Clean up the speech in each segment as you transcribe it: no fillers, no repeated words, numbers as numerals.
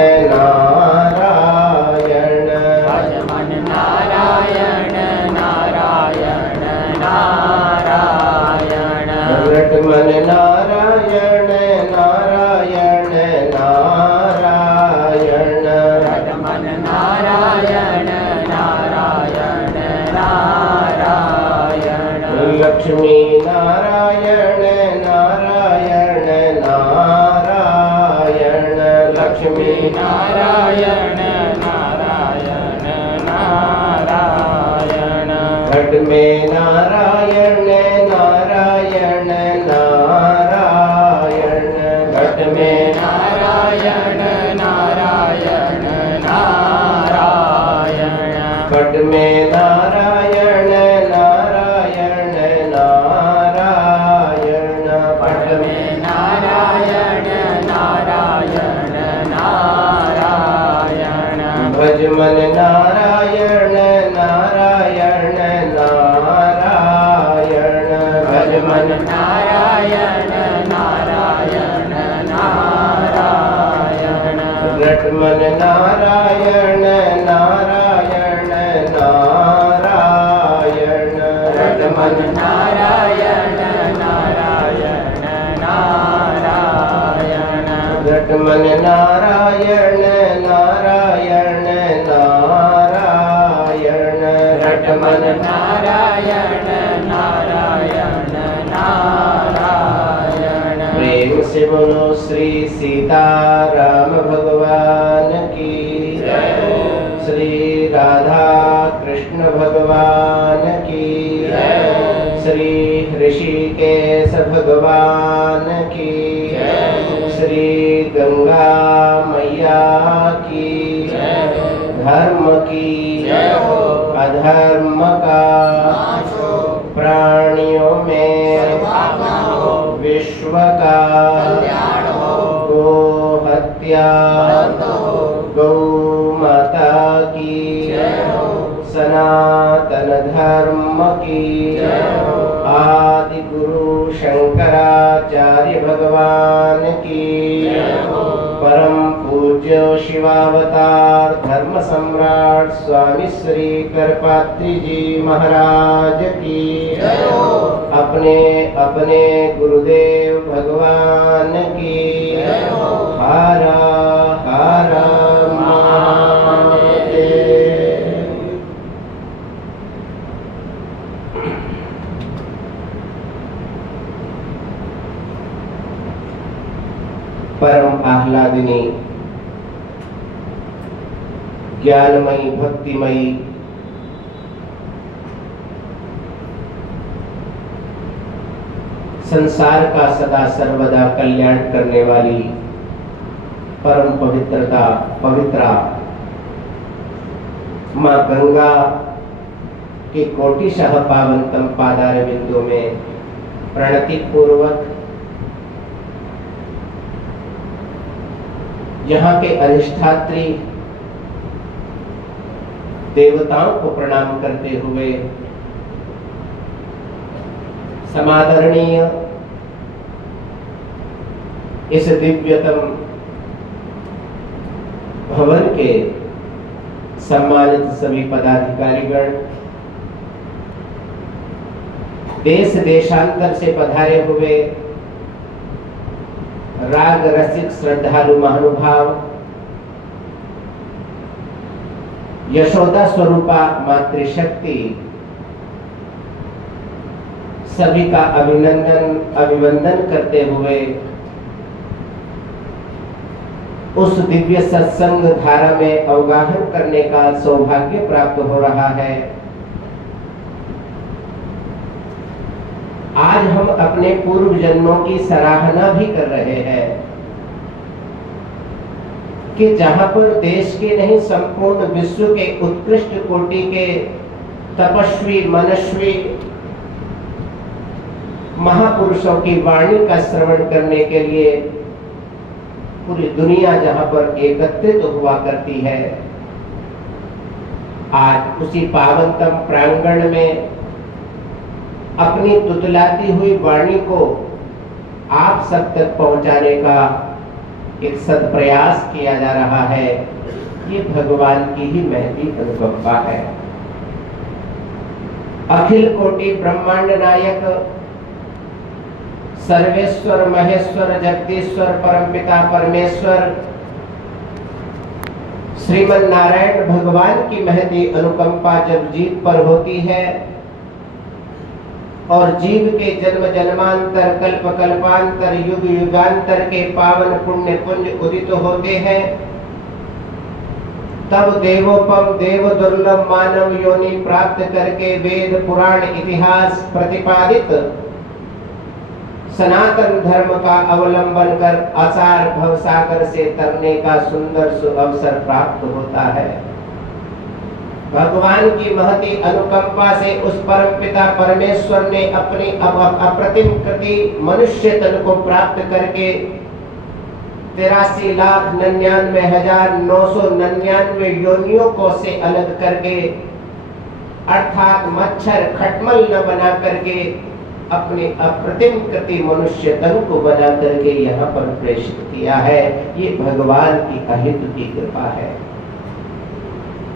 नारायण भजमन नारायण नारायण नारायण रटमन नारायण नारायण नारायण भजमन नारायण नारायण नारायण लक्ष्मी नारायण नारायण नारायण लक्ष्मी नारायण नारायण नारायण घट में नारायण नारायण नारायण घट में नारायण नारायण नारायण घट में नारायण नारायण नारायण घट में नारायण नारायण नारायण भजमन नारायण नारायण नारायण भजमन नारायण नारायण नारायण रटमन नारायण नारायण नारायण रटमन नारायण नारायण नारायण रटमन नारायण नारायण नारायण रटमन नारायण नारायण नारायण प्रेम से बोलो श्री सीताराम भगवान की श्री राधा कृष्ण भगवान की श्री ऋषिकेश भगवान की श्री गंगा मैया की धर्म की अधर्म का प्राणियों में विश्व का गो हत्या गौ माता की सनातन धर्म की आदि गुरु शंकराचार्य भगवान की परम पूज्य शिवावतार धर्म सम्राट स्वामी श्री करपात्री जी महाराज की अपने अपने गुरुदेव भगवान की हरा हरा महादेव। परम आह्लादिनी ज्ञानमयी भक्तिमयी संसार का सदा सर्वदा कल्याण करने वाली परम पवित्रा माँ गंगा के कोटिशः पावनतम पादार बिंदु में प्रणति पूर्वक यहाँ के अधिष्ठात्री देवताओं को प्रणाम करते हुए समादरणीय इस दिव्यतम भवन के सम्मानित सभी पदाधिकारीगण, देश देशांतर से पधारे हुए राग रसिक श्रद्धालु महानुभाव, यशोदा स्वरूपा मातृशक्ति, सभी का अभिवंदन करते हुए उस दिव्य सत्संग धारा में अवगाहन करने का सौभाग्य प्राप्त हो रहा है। आज हम अपने पूर्व जन्मों की सराहना भी कर रहे हैं कि जहां पर देश के नहीं संपूर्ण विश्व के उत्कृष्ट कोटि के तपस्वी मनस्वी महापुरुषों की वाणी का श्रवण करने के लिए पूरी दुनिया जहां पर एकत्रित हुआ करती है, आज उसी पावनतम प्रांगण में अपनी तुतलाती हुई वाणी को आप सब तक पहुंचाने का एक सत्प्रयास किया जा रहा है, ये भगवान की ही महती अनुकंपा है। अखिल कोटि ब्रह्मांड नायक सर्वेश्वर महेश्वर जगदीश्वर परमपिता परमेश्वर श्रीमन नारायण भगवान की महती अनुकंपा जब जीव पर होती है और जीव के जन्म जन्मांतर कल्प कल्पांतर युग युगांतर के पावन पुण्य पुंज उदित होते हैं, तब देवोपम देव दुर्लभ मानव योनि प्राप्त करके वेद पुराण इतिहास प्रतिपादित सनातन धर्म का अवलंबन कर आसार भवसागर से तरने का सुंदर अवसर प्राप्त होता है। भगवान की महती अनुकंपा से उस परमपिता परमेश्वर ने अपनी अप्रतिम कृति मनुष्य तन को प्राप्त करके 83,99,999 योनियों को से अलग करके अर्थात मच्छर खटमल न बना करके अपने अप्रतिम कृति मनुष्य तन को बना करके यहाँ पर प्रेषित किया है। ये भगवान की अहित की कृपा है।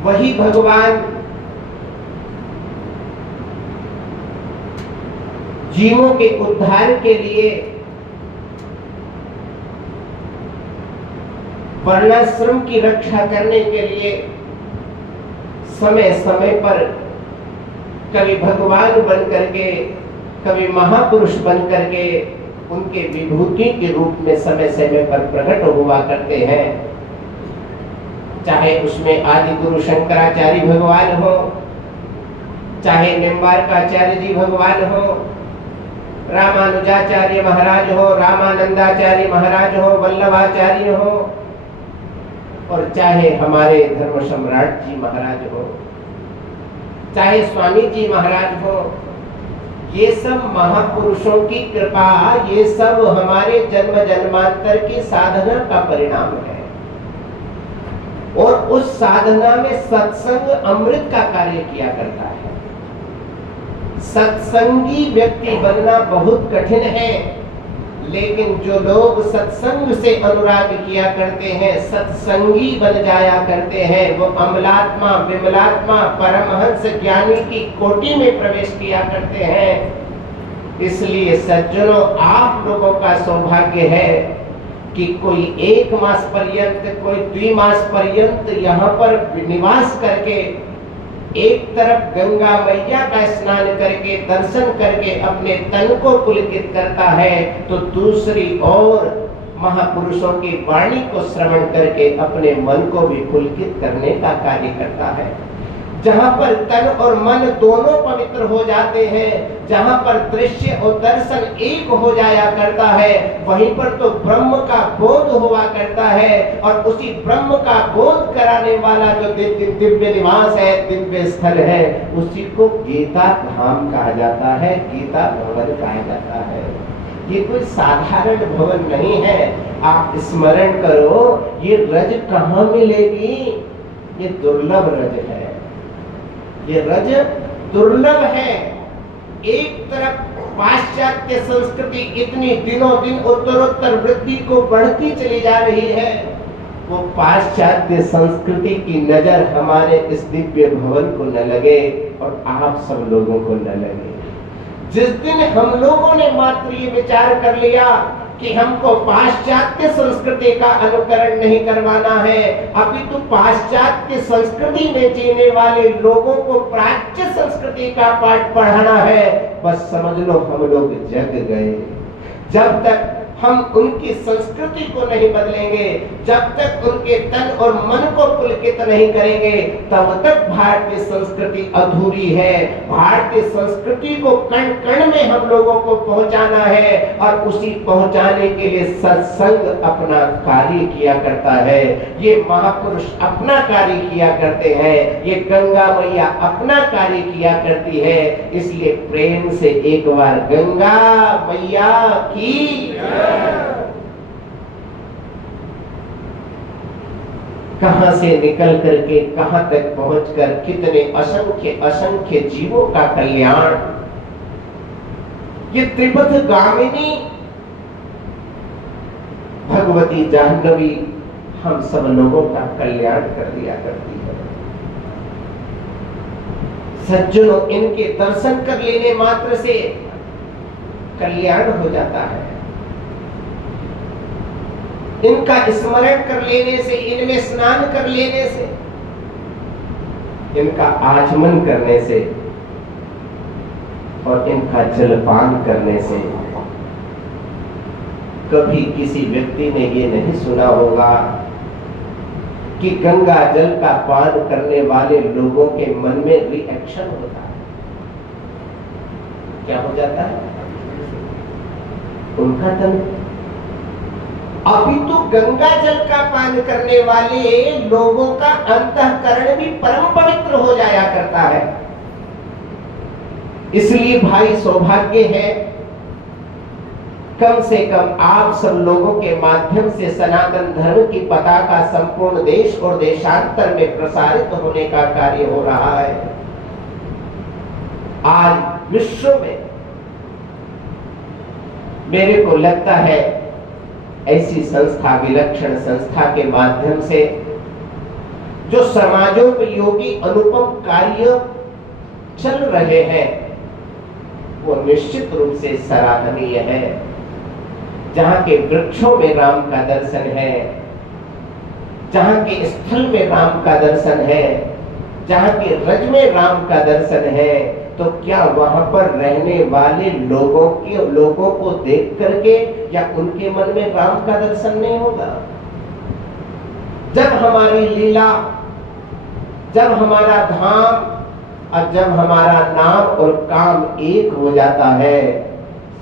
वही भगवान जीवों के उद्धार के लिए वर्णाश्रम की रक्षा करने के लिए समय समय पर कभी भगवान बन करके कभी महापुरुष बन करके उनके विभूति के रूप में समय समय पर प्रकट हुआ करते हैं। चाहे उसमें आदि गुरु शंकराचार्य भगवान हो, चाहे निम्बार्काचार्य जी भगवान हो, रामानुजाचार्य महाराज हो, रामानंदाचार्य महाराज हो, वल्लभाचार्य हो, और चाहे हमारे धर्म सम्राट जी महाराज हो, चाहे स्वामी जी महाराज हो, ये सब महापुरुषों की कृपा, ये सब हमारे जन्म जन्मांतर की साधना का परिणाम है। और उस साधना में सत्संग अमृत का कार्य किया करता है। सत्संगी व्यक्ति बनना बहुत कठिन है, लेकिन जो लोग सत्संग से अनुराग किया करते हैं, सत्संगी बन जाया करते हैं, वो अमलात्मा विमलात्मा परमहंस ज्ञानी की कोटि में प्रवेश किया करते हैं। इसलिए सज्जनों, आप लोगों का सौभाग्य है कि कोई 1 मास पर्यंत, कोई 2 मास पर्यंत यहाँ पर निवास करके एक तरफ गंगा मैया का स्नान करके दर्शन करके अपने तन को पुलकित करता है, तो दूसरी ओर महापुरुषों की वाणी को श्रवण करके अपने मन को भी पुलकित करने का कार्य करता है। जहाँ पर तन और मन दोनों पवित्र हो जाते हैं, जहाँ पर दृश्य और दर्शन एक हो जाया करता है, वहीं पर तो ब्रह्म का बोध हुआ करता है। और उसी ब्रह्म का बोध कराने वाला जो दिव्य निवास है, दिव्य स्थल है, उसी को गीता धाम कहा जाता है, गीता भवन कहा जाता है। ये कोई साधारण भवन नहीं है। आप स्मरण करो, ये रज कहाँ मिलेगी? ये दुर्लभ रज है, ये रज दुर्लभ है। एक तरफ पाश्चात्य संस्कृति इतनी दिनों दिन उत्तरोत्तर वृद्धि को बढ़ती चली जा रही है, वो पाश्चात्य संस्कृति की नजर हमारे इस दिव्य भवन को न लगे और आप सब लोगों को न लगे। जिस दिन हम लोगों ने मात्र ये विचार कर लिया कि हमको पाश्चात्य संस्कृति का अनुकरण नहीं करवाना है, अभी तो पाश्चात्य संस्कृति में जीने वाले लोगों को प्राच्य संस्कृति का पाठ पढ़ाना है, बस समझ लो हम लोग जग गए। जब तक हम उनकी संस्कृति को नहीं बदलेंगे, जब तक उनके तन और मन को पुलकित नहीं करेंगे, तब तक भारतीय संस्कृति अधूरी है। भारतीय संस्कृति को कण कण में हम लोगों को पहुंचाना है, और उसी पहुंचाने के लिए सत्संग अपना कार्य किया करता है। ये महापुरुष अपना कार्य किया करते हैं, ये गंगा मैया अपना कार्य किया करती है। इसलिए प्रेम से एक बार गंगा मैया की। कहां से निकल करके कहां तक पहुंचकर कितने असंख्य असंख्य जीवों का कल्याण। ये त्रिपथ गामिनी भगवती जाह्नवी हम सब लोगों का कल्याण कर दिया करती है। सज्जनों, इनके दर्शन कर लेने मात्र से कल्याण हो जाता है। इनका स्मरण कर लेने से, इनमें स्नान कर लेने से, इनका आचमन करने से और इनका जलपान करने से कभी किसी व्यक्ति ने ये नहीं सुना होगा कि गंगा जल का पान करने वाले लोगों के मन में रिएक्शन होता है। क्या हो जाता है? उनका तन। अभी तो गंगा जल का पान करने वाले लोगों का अंतःकरण भी परम पवित्र हो जाया करता है। इसलिए भाई, सौभाग्य है कम से कम आप सब लोगों के माध्यम से सनातन धर्म की पताका संपूर्ण देश और देशांतर में प्रसारित होने का कार्य हो रहा है। आज विश्व में मेरे को लगता है ऐसी संस्था, विलक्षण संस्था के माध्यम से जो समाजोपयोगी अनुपम कार्य चल रहे हैं वो निश्चित रूप से सराहनीय है। जहां के वृक्षों में राम का दर्शन है, जहां के स्थल में राम का दर्शन है, जहां के रज में राम का दर्शन है, तो क्या वहां पर रहने वाले लोगों को देख करके या उनके मन में राम का दर्शन नहीं होगा? जब हमारी लीला, जब हमारा धाम और जब हमारा नाम और काम एक हो जाता है,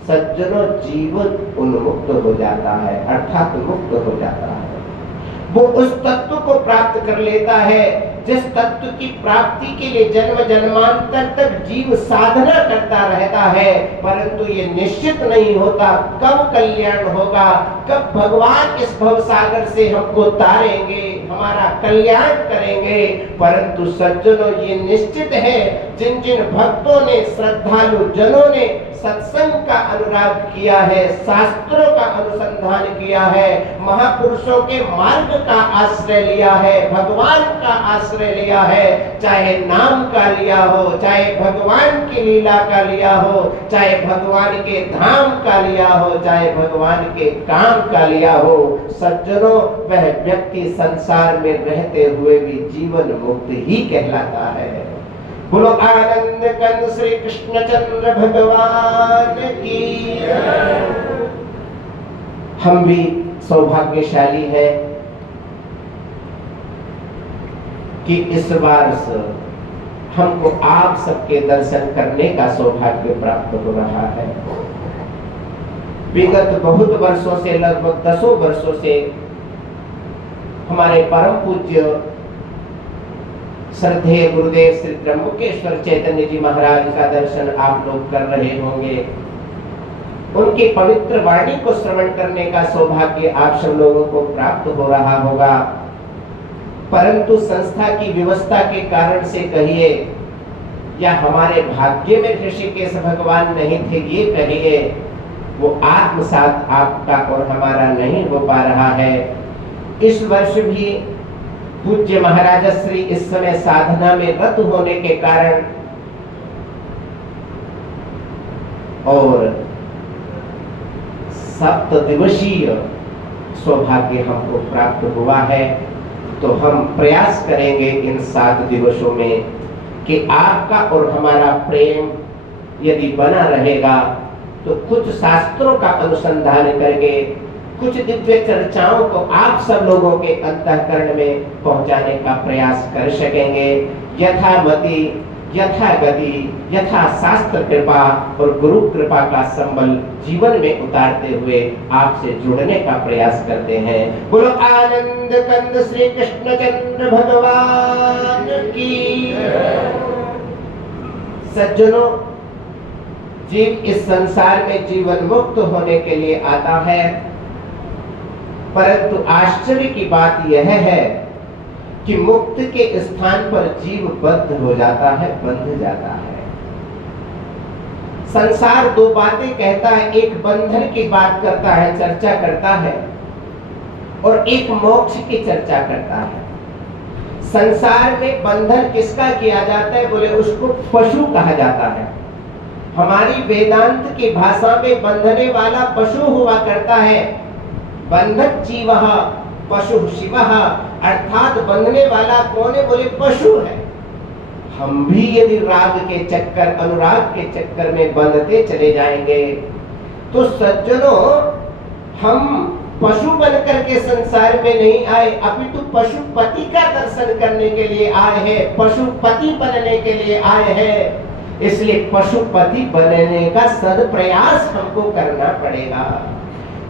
सज्जनों, जीवन उन्मुक्त हो जाता है, अर्थात मुक्त हो जाता है। वो उस तत्व को प्राप्त कर लेता है जिस तत्व की प्राप्ति के लिए जन्म जन्मांतर तक जीव साधना करता रहता है, परंतु ये निश्चित नहीं होता कब कल्याण होगा, कब भगवान इस भवसागर से हमको तारेंगे, हमारा कल्याण करेंगे। परंतु सज्जनों, ये निश्चित है जिन जिन भक्तों ने, श्रद्धालु जनों ने सत्संग का अनुराग किया है, शास्त्रों का अनुसंधान किया है, महापुरुषों के मार्ग का आश्रय लिया है, भगवान का आश्रय लिया है, चाहे नाम का लिया हो, चाहे भगवान की लीला का लिया हो, चाहे भगवान के धाम का लिया हो, चाहे भगवान के काम का लिया हो, सज्जनों, वह व्यक्ति संसार में रहते हुए भी जीवन मुक्त ही कहलाता है। बोलो आनंद कंद श्री कृष्णचंद्र भगवान की। हम भी सौभाग्यशाली हैं कि इस बार हमको आप सबके दर्शन करने का सौभाग्य प्राप्त हो रहा है। विगत बहुत वर्षों से, लगभग 10 वर्षों से हमारे परम पूज्य श्रद्धेय गुरुदेव श्री त्र्यंबकेश्वर चैतन्य जी महाराज का दर्शन आप लोग कर रहे होंगे। उनकी पवित्र वाणी को श्रवण करने का सौभाग्य आप सब लोगों को प्राप्त हो रहा होगा। परंतु संस्था की व्यवस्था के कारण से कहिए या हमारे भाग्य में ऋषिकेश भगवान नहीं थे ये कहिए, वो आत्मसात आपका और हमारा नहीं हो पा रहा है। इस वर्ष भी पूज्य महाराज श्री इस समय साधना में रत होने के कारण और 7 दिवसीय सौभाग्य हमको प्राप्त हुआ है, तो हम प्रयास करेंगे इन 7 दिवसों में कि आपका और हमारा प्रेम यदि बना रहेगा तो कुछ शास्त्रों का अनुसंधान करके कुछ दिव्य चर्चाओं को आप सब लोगों के अंतःकरण में पहुंचाने का प्रयास कर सकेंगे। यथामति, यथागति, यथा शास्त्र कृपा और गुरु कृपा का संबल जीवन में उतारते हुए आपसे जुड़ने का प्रयास करते हैं। बोलो आनंद कंद श्री कृष्णचंद्र भगवान की। सज्जनों, जीव इस संसार में जीवन मुक्त होने के लिए आता है, परंतु आश्चर्य की बात यह है कि मुक्त के स्थान पर जीव बद्ध हो जाता है, बंध जाता है। संसार 2 बातें कहता है, एक बंधन की बात करता है, चर्चा करता है, और एक मोक्ष की चर्चा करता है। संसार में बंधन किसका किया जाता है? बोले उसको पशु कहा जाता है। हमारी वेदांत की भाषा में बंधने वाला पशु हुआ करता है। बंधक जीवः पशु शिवः, अर्थात बंधने वाला कौन है? बोले पशु है। हम भी यदि राग के चक्कर, अनुराग के चक्कर में बंधते चले जाएंगे तो सज्जनों, हम पशु बनकर के संसार में नहीं आए, अपितु पशुपति का दर्शन करने के लिए आए हैं, पशुपति बनने के लिए आए हैं। इसलिए पशुपति बनने का सदप्रयास हमको करना पड़ेगा।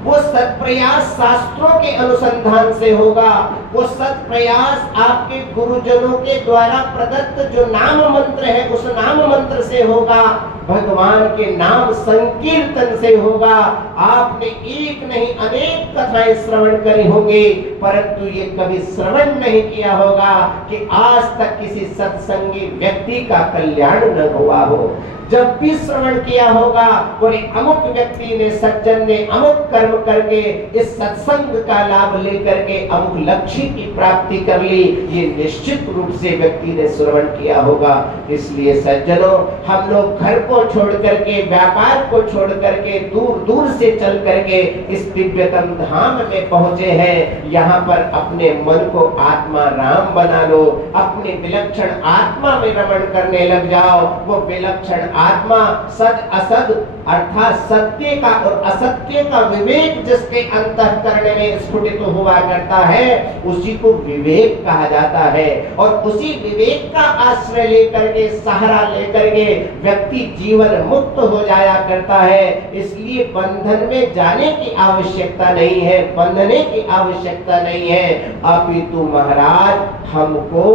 वो सत्प्रयास शास्त्रों के अनुसंधान से होगा। वो सत्प्रयास आपके गुरुजनों के द्वारा प्रदत्त जो नाम मंत्र है उस नाम मंत्र से होगा। भगवान के नाम संकीर्तन से होगा। आपने एक नहीं अनेक कथाएं श्रवण करी होंगी, परंतु ये कभी श्रवण नहीं किया होगा कि आज तक किसी सत्संगी व्यक्ति का कल्याण न हुआ हो। जब भी श्रवण किया होगा, बोले अमुक व्यक्ति ने, सज्जन ने अमुक कर्म करके इस सत्संग का लाभ लेकर के अमुक लक्ष्य की प्राप्ति कर ली, ये निश्चित रूप से व्यक्ति ने श्रवण किया होगा। इसलिए सज्जनों, हम लोग घर को छोड़ करके, व्यापार को छोड़ करके, दूर दूर से चल करके इस दिव्यतम धाम में पहुंचे हैं। यहाँ पर अपने मन को आत्मा राम बना लो, अपने विलक्षण आत्मा में रमण करने लग जाओ। वो विलक्षण आत्मा सद असद अर्थात सत्य का और असत्य का विवेक जिसके अंतःकरण में स्फुटित हुआ करता है, उसी को विवेक कहा जाता है। और उसी विवेक का आश्रय लेकर के, सहारा लेकर के व्यक्ति जीवन मुक्त हो जाया करता है। इसलिए बंधन में जाने की आवश्यकता नहीं है, बंधने की आवश्यकता नहीं है, अपितु महाराज हमको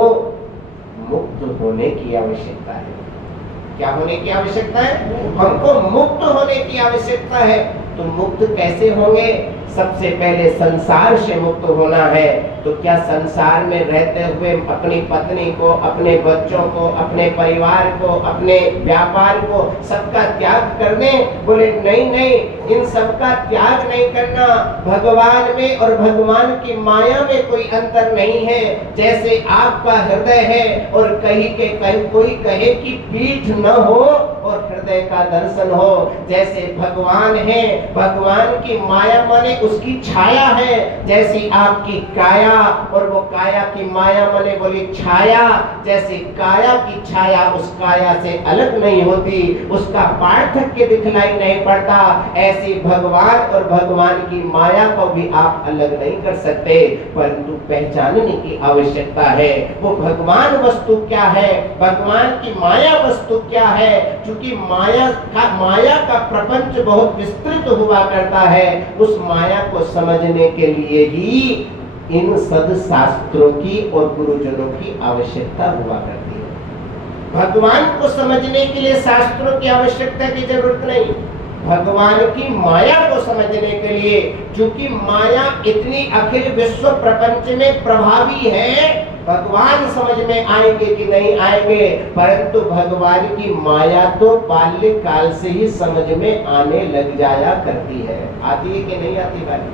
मुक्त होने की आवश्यकता है। क्या होने की आवश्यकता है? हमको मुक्त होने की आवश्यकता है। तो मुक्त कैसे होंगे? सबसे पहले संसार से मुक्त होना है। तो क्या संसार में रहते हुए अपनी पत्नी को, अपने बच्चों को, अपने परिवार को, अपने व्यापार को सबका त्याग करने? बोले नहीं नहीं, इन सबका त्याग नहीं करना। भगवान में और भगवान की माया में कोई अंतर नहीं है। जैसे आपका हृदय है और कोई कहे कि पीठ न हो और हृदय का दर्शन हो, जैसे भगवान है, भगवान की माया माने उसकी छाया है। जैसी आपकी काया और वो काया की माया माने बोली छाया, जैसे काया की छाया उस काया से अलग नहीं होती, उसका पार्थक्य दिखलाई नहीं पड़ता, ऐसे भगवान और भगवान की माया को भी आप अलग नहीं कर सकते। परंतु पहचानने की आवश्यकता है, वो भगवान वस्तु क्या है, भगवान की माया वस्तु क्या है। क्योंकि माया का प्रपंच बहुत विस्तृत हुआ करता है। उस माया को समझने के लिए ही इन सदशास्त्रों की और गुरुजनों की आवश्यकता हुआ करती है। भगवान को समझने के लिए शास्त्रों की आवश्यकता की जरूरत नहीं, भगवान की माया को समझने के लिए, क्योंकि माया इतनी अखिल विश्व प्रपंच में प्रभावी है। भगवान समझ में आएंगे कि नहीं आएंगे, परंतु भगवान की माया तो बाल्य काल से ही समझ में आने लग जाया करती है। आती है कि नहीं आती बात?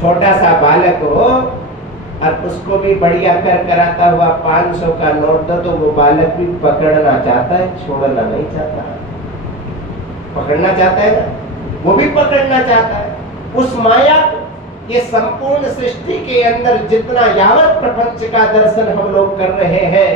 छोटा सा बालक हो और उसको भी बढ़िया कर कराता हुआ 500 का नोट दो तो वो बालक भी पकड़ना चाहता है, छोड़ना नहीं चाहता। पकड़ना चाहता है ना, वो भी पकड़ना चाहता है उस माया को। ये संपूर्ण सृष्टि के अंदर जितना यावत प्रपंच का दर्शन हम लोग कर रहे हैं,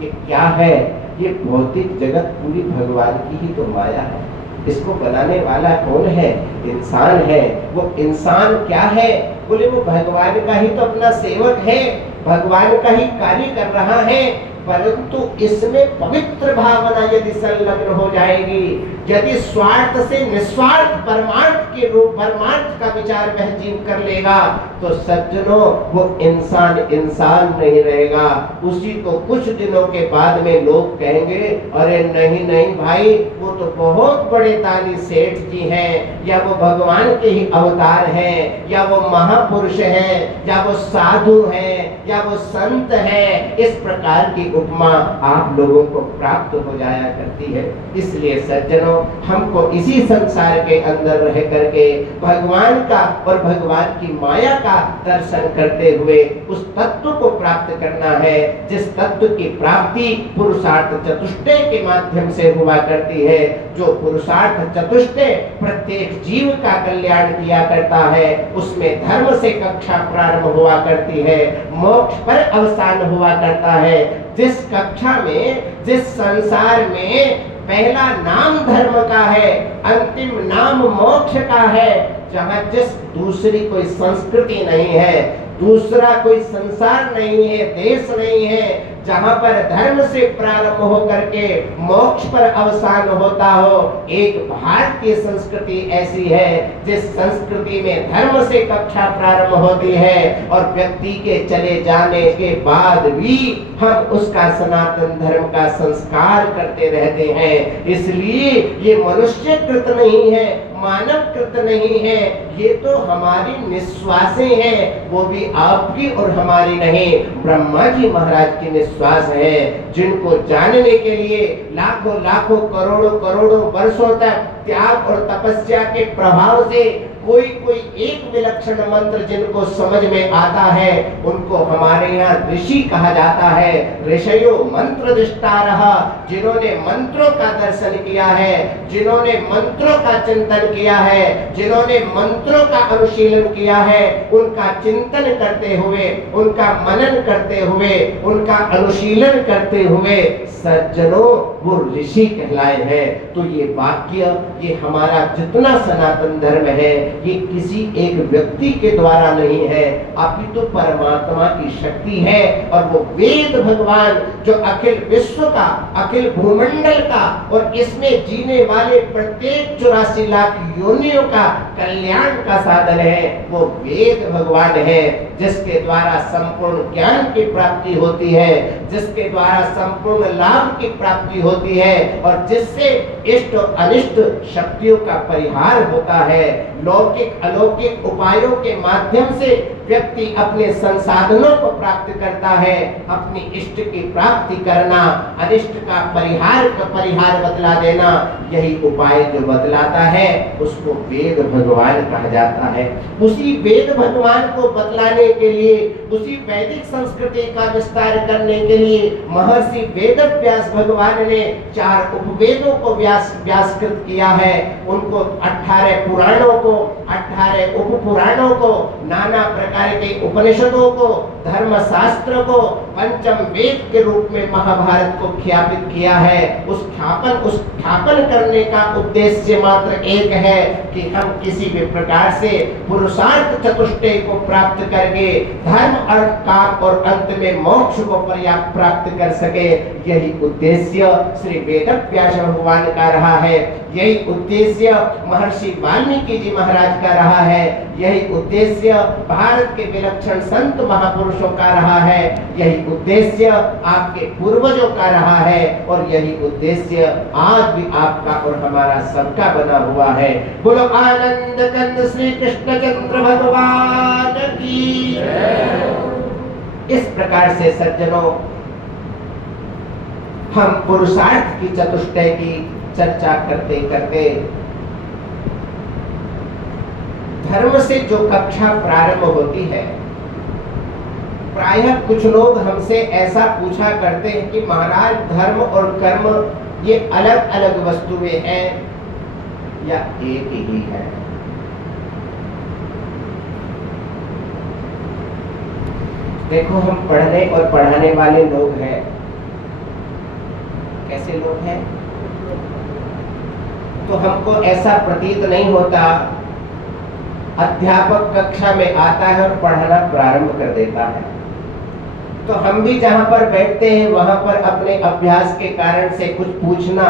ये क्या है? ये भौतिक जगत पूरी भगवान की ही तो माया है। इसको बनाने वाला कौन है? इंसान है। वो इंसान क्या है? बोले वो भगवान का ही तो अपना सेवक है, भगवान का ही कार्य कर रहा है। परंतु इसमें पवित्र भावना यदि संलग्न हो जाएगी, यदि स्वार्थ से निस्वार्थ परमार्थ के रूप परमार्थ का विचार वह जीव कर लेगा, तो सज्जनों वो इंसान इंसान नहीं रहेगा। उसी को कुछ दिनों के बाद में लोग कहेंगे, अरे नहीं नहीं भाई, वो तो बहुत बड़े दानी सेठ जी हैं, या वो भगवान के ही अवतार हैं, या वो महापुरुष हैं, या वो साधु हैं, या वो संत है, इस प्रकार की उपमा आप लोगों को प्राप्त हो जाया करती है। इसलिए सज्जनों, हमको इसी संसार के अंदर रह करके भगवान का और भगवान की माया का दर्शन करते हुए उस तत्व को प्राप्त करना है, जिस तत्व की प्राप्ति पुरुषार्थ चतुष्टय के माध्यम से हुआ करती है। जो पुरुषार्थ चतुष्टय प्रत्येक जीव का कल्याण किया करता है, उसमें धर्म से कक्षा प्रारंभ हुआ करती है, मोक्ष पर अवसान हुआ करता है। जिस कक्षा में, जिस संसार में पहला नाम धर्म का है, अंतिम नाम मोक्ष का है, जहाँ जिस दूसरी कोई संस्कृति नहीं है, दूसरा कोई संसार नहीं है, देश नहीं है, जहाँ पर धर्म से प्रारंभ हो करके मोक्ष पर अवसान होता हो, एक भारतीय संस्कृति ऐसी है जिस संस्कृति में धर्म से कक्षा प्रारंभ होती है और व्यक्ति के चले जाने के बाद भी हम उसका सनातन धर्म का संस्कार करते रहते हैं। इसलिए ये मनुष्यकृत नहीं है, मानवकृत नहीं है, ये तो हमारी निश्वासें हैं, वो भी आपकी और हमारी नहीं, ब्रह्मा जी महाराज की निश्वास है, जिनको जानने के लिए लाखों लाखों करोड़ों करोड़ों वर्षों तक त्याग और तपस्या के प्रभाव से कोई कोई एक विलक्षण मंत्र जिनको समझ में आता है, उनको हमारे यहाँ ऋषि कहा जाता है। ऋषयो मंत्र दृष्टारः, जिन्होंने मंत्रों का दर्शन किया है, जिन्होंने मंत्रों का चिंतन किया है, जिन्होंने मंत्रों का अनुशीलन किया है, उनका चिंतन करते हुए, उनका मनन करते हुए, उनका अनुशीलन करते हुए सज्जनों वो ऋषि कहलाए हैं। तो ये वाक्य, ये हमारा जितना सनातन धर्म है, ये किसी एक व्यक्ति के द्वारा नहीं है, अपितु तो परमात्मा की शक्ति है। और वो वेद भगवान जो अखिल विश्व का, अखिल भूमंडल का और इसमें जीने वाले प्रत्येक 84 लाख योनियों का कल्याण का साधन है, वो वेद भगवान है, जिसके द्वारा संपूर्ण ज्ञान की प्राप्ति होती है, जिसके द्वारा संपूर्ण लाभ की प्राप्ति होती है और जिससे इष्ट और अनिष्ट शक्तियों का परिहार होता है। लौकिक अलौकिक उपायों के माध्यम से व्यक्ति अपने संसाधनों को प्राप्त करता है। अपनी इष्ट की प्राप्ति करना, अनिष्ट का परिहार बतला देना, यही उपाय जो बतलाता है उसको वेद भगवान कहा जाता है। उसी वेद भगवान को बतलाने के लिए, उसी वैदिक संस्कृति का विस्तार करने के लिए महर्षि वेदव्यास भगवान ने 4 उपवेदों को व्यासकृत किया है। उनको 18 पुराणों को, 18 उपपुराणों को, नाना प्रकार के उपनिषदों को, धर्मशास्त्र को पंचम वेद के रूप में महाभारत को ख्यापित किया है। उस ख्यापन करने का उद्देश्य मात्र एक है कि हम किसी भी प्रकार से पुरुषार्थ चतुष्टय को प्राप्त करके धर्म, अर्थ, काम और अंत में मोक्ष को प्राप्त कर सके। यही उद्देश्य श्री वेदव्यास भगवान का रहा है, यही उद्देश्य महर्षि वाल्मीकि जी महाराज का रहा है, यही उद्देश्य भारत के विलक्षण संत महापुरुषों का रहा है, यही उद्देश्य आपके पूर्वजों का रहा है और यही उद्देश्य आज भी आपका और हमारा सबका बना हुआ है। बोलो आनंद कंद श्री कृष्ण चंद्र भगवान की। इस प्रकार से सज्जनों, हम पुरुषार्थ की चतुष्टय की चर्चा करते करते धर्म से जो कक्षा प्रारंभ होती है, प्रायः कुछ लोग हमसे ऐसा पूछा करते हैं कि महाराज धर्म और कर्म ये अलग अलग वस्तुएं हैं या एक ही है? देखो, हम पढ़ने और पढ़ाने वाले लोग हैं। कैसे लोग हैं? तो हमको ऐसा प्रतीत नहीं होता, अध्यापक कक्षा में आता है और पढ़ाना प्रारंभ कर देता है, तो हम भी जहां पर बैठते हैं वहां पर अपने अभ्यास के कारण से कुछ पूछना,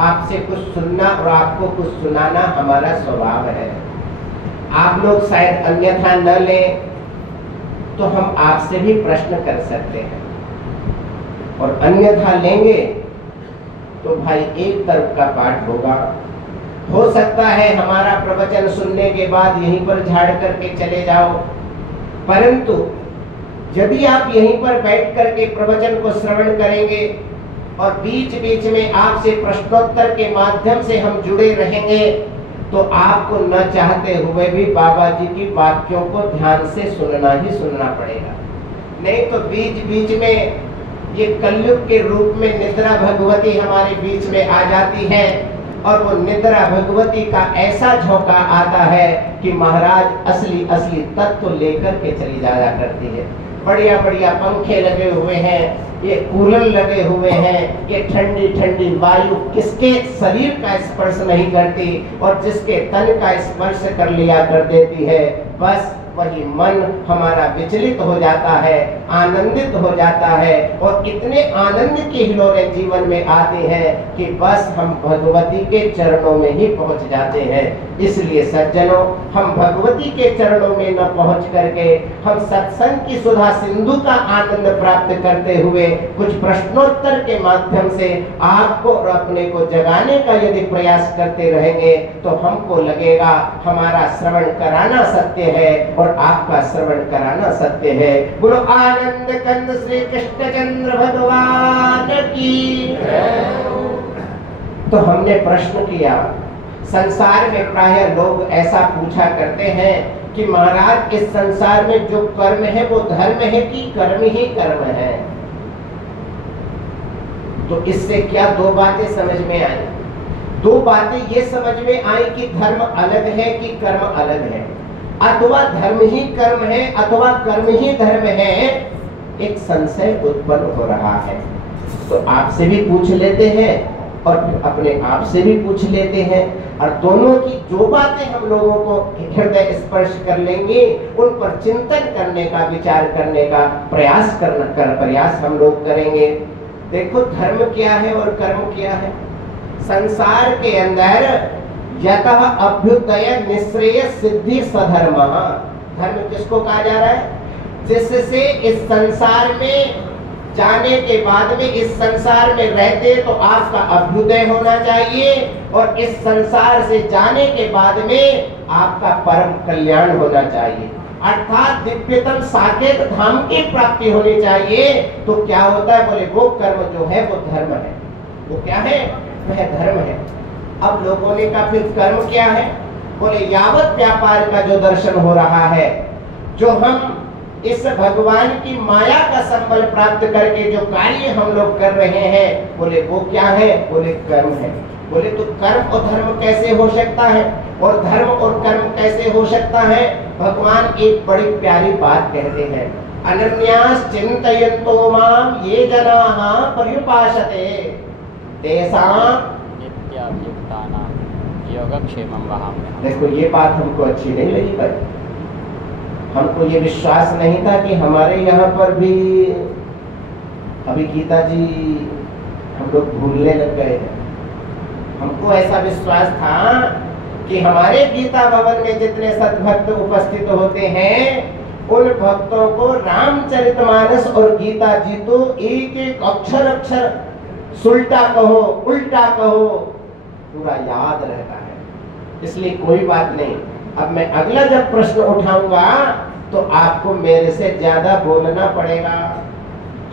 आपसे कुछ सुनना और आपको कुछ सुनाना हमारा स्वभाव है। आप लोग शायद अन्यथा न लें तो हम आपसे भी प्रश्न कर सकते हैं, और अन्यथा लेंगे तो भाई एक तरफ का पाठ होगा। हो सकता है हमारा प्रवचन सुनने के बाद यहीं पर झाड़ करके चले जाओ, परंतु यदि आप यहीं पर बैठ करके प्रवचन को श्रवण करेंगे और बीच बीच में आपसे प्रश्नोत्तर के माध्यम से हम जुड़े रहेंगे, तो आपको न चाहते हुए भी बाबा जी की वाक्यों को ध्यान से सुनना ही सुनना पड़ेगा। नहीं तो बीच बीच में ये कलयुग के रूप में निद्रा भगवती हमारे बीच में आ जाती है, और वो निद्रा भगवती का ऐसा झोंका आता है कि महाराज असली असली तत्व लेकर के चली जाया करती है। बढ़िया बढ़िया पंखे लगे हुए हैं, ये कूलर लगे हुए हैं, ये ठंडी ठंडी वायु किसके शरीर का स्पर्श नहीं करती, और जिसके तन का स्पर्श कर लिया कर देती है, बस वही मन हमारा विचलित हो जाता है, आनंदित हो जाता है, और इतने आनंद के हिलोरे जीवन में आते हैं कि बस हम भगवती के चरणों में ही पहुंच जाते हैं। इसलिए सज्जनों, हम भगवती के चरणों में न पहुंच करके हम सत्संग की सुधा सिंधु का आनंद प्राप्त करते हुए कुछ प्रश्नोत्तर के माध्यम से आपको और अपने को जगाने का यदि प्रयास करते रहेंगे, तो हमको लगेगा हमारा श्रवण कराना सत्य है और आपका श्रवण कराना सत्य है। बोलो आनंद कंद श्री कृष्णचंद्र भगवान की। तो हमने प्रश्न किया, संसार में प्रायः लोग ऐसा पूछा करते हैं कि महाराज इस संसार में जो कर्म है वो धर्म है कि कर्म ही कर्म है। तो इससे क्या दो बातें समझ में आई। दो बातें ये समझ में आई कि धर्म अलग है कि कर्म अलग है, अथवा धर्म ही कर्म है अथवा कर्म ही धर्म है। एक संशय उत्पन्न हो रहा है। तो आपसे भी पूछ लेते हैं और अपने आप से भी पूछ लेते हैं, और दोनों की जो बातें हम लोगों को हृदय स्पर्श कर लेंगे उन पर चिंतन करने का, विचार करने का प्रयास हम लोग करेंगे। देखो धर्म क्या है और कर्म क्या है। संसार के अंदर यतः अभ्युदय निश्रेय सिद्धि सधर्म। धर्म किसको कहा जा रहा है? जिससे इस संसार में जाने के बाद में, इस संसार में रहते तो आपका अभ्युदय होना चाहिए, और इस संसार से जाने के बाद में आपका परम कल्याण होना चाहिए, अर्थात दिव्यतम साकेत धाम की प्राप्ति होनी चाहिए। तो क्या होता है? बोले वो कर्म जो है वो धर्म है। वो क्या है? वह धर्म है। अब लोगों ने कहा फिर कर्म क्या है? बोले यावत व्यापार का जो दर्शन हो रहा है, जो हम इस भगवान की माया का संबल प्राप्त करके जो कार्य हम लोग कर रहे हैं, बोले वो क्या है? बोले कर्म है। बोले तो कर्म और धर्म कैसे हो सकता है, और धर्म और कर्म कैसे हो सकता है? भगवान एक बड़ी प्यारी बात कहते हैं, अनन्यास चिंतयन्तो माम ये जनाः पर्युपासते तेषां नित्याभियुक्तानां योगक्षेमं वहाम्यहम्। देखो ये बात हमको अच्छी नहीं लगी भाई। हमको ये विश्वास नहीं था कि हमारे यहाँ पर भी अभी गीता जी हम लोग भूलने लग गए हैं। हमको ऐसा विश्वास था कि हमारे गीता भवन में जितने सद्भक्त उपस्थित होते हैं, उन भक्तों को रामचरितमानस और गीता जी तो एक एक अक्षर अक्षर, सुलटा कहो उल्टा कहो, पूरा याद रहता है। इसलिए कोई बात नहीं। अब मैं अगला जब प्रश्न उठाऊंगा तो आपको मेरे से ज्यादा बोलना पड़ेगा।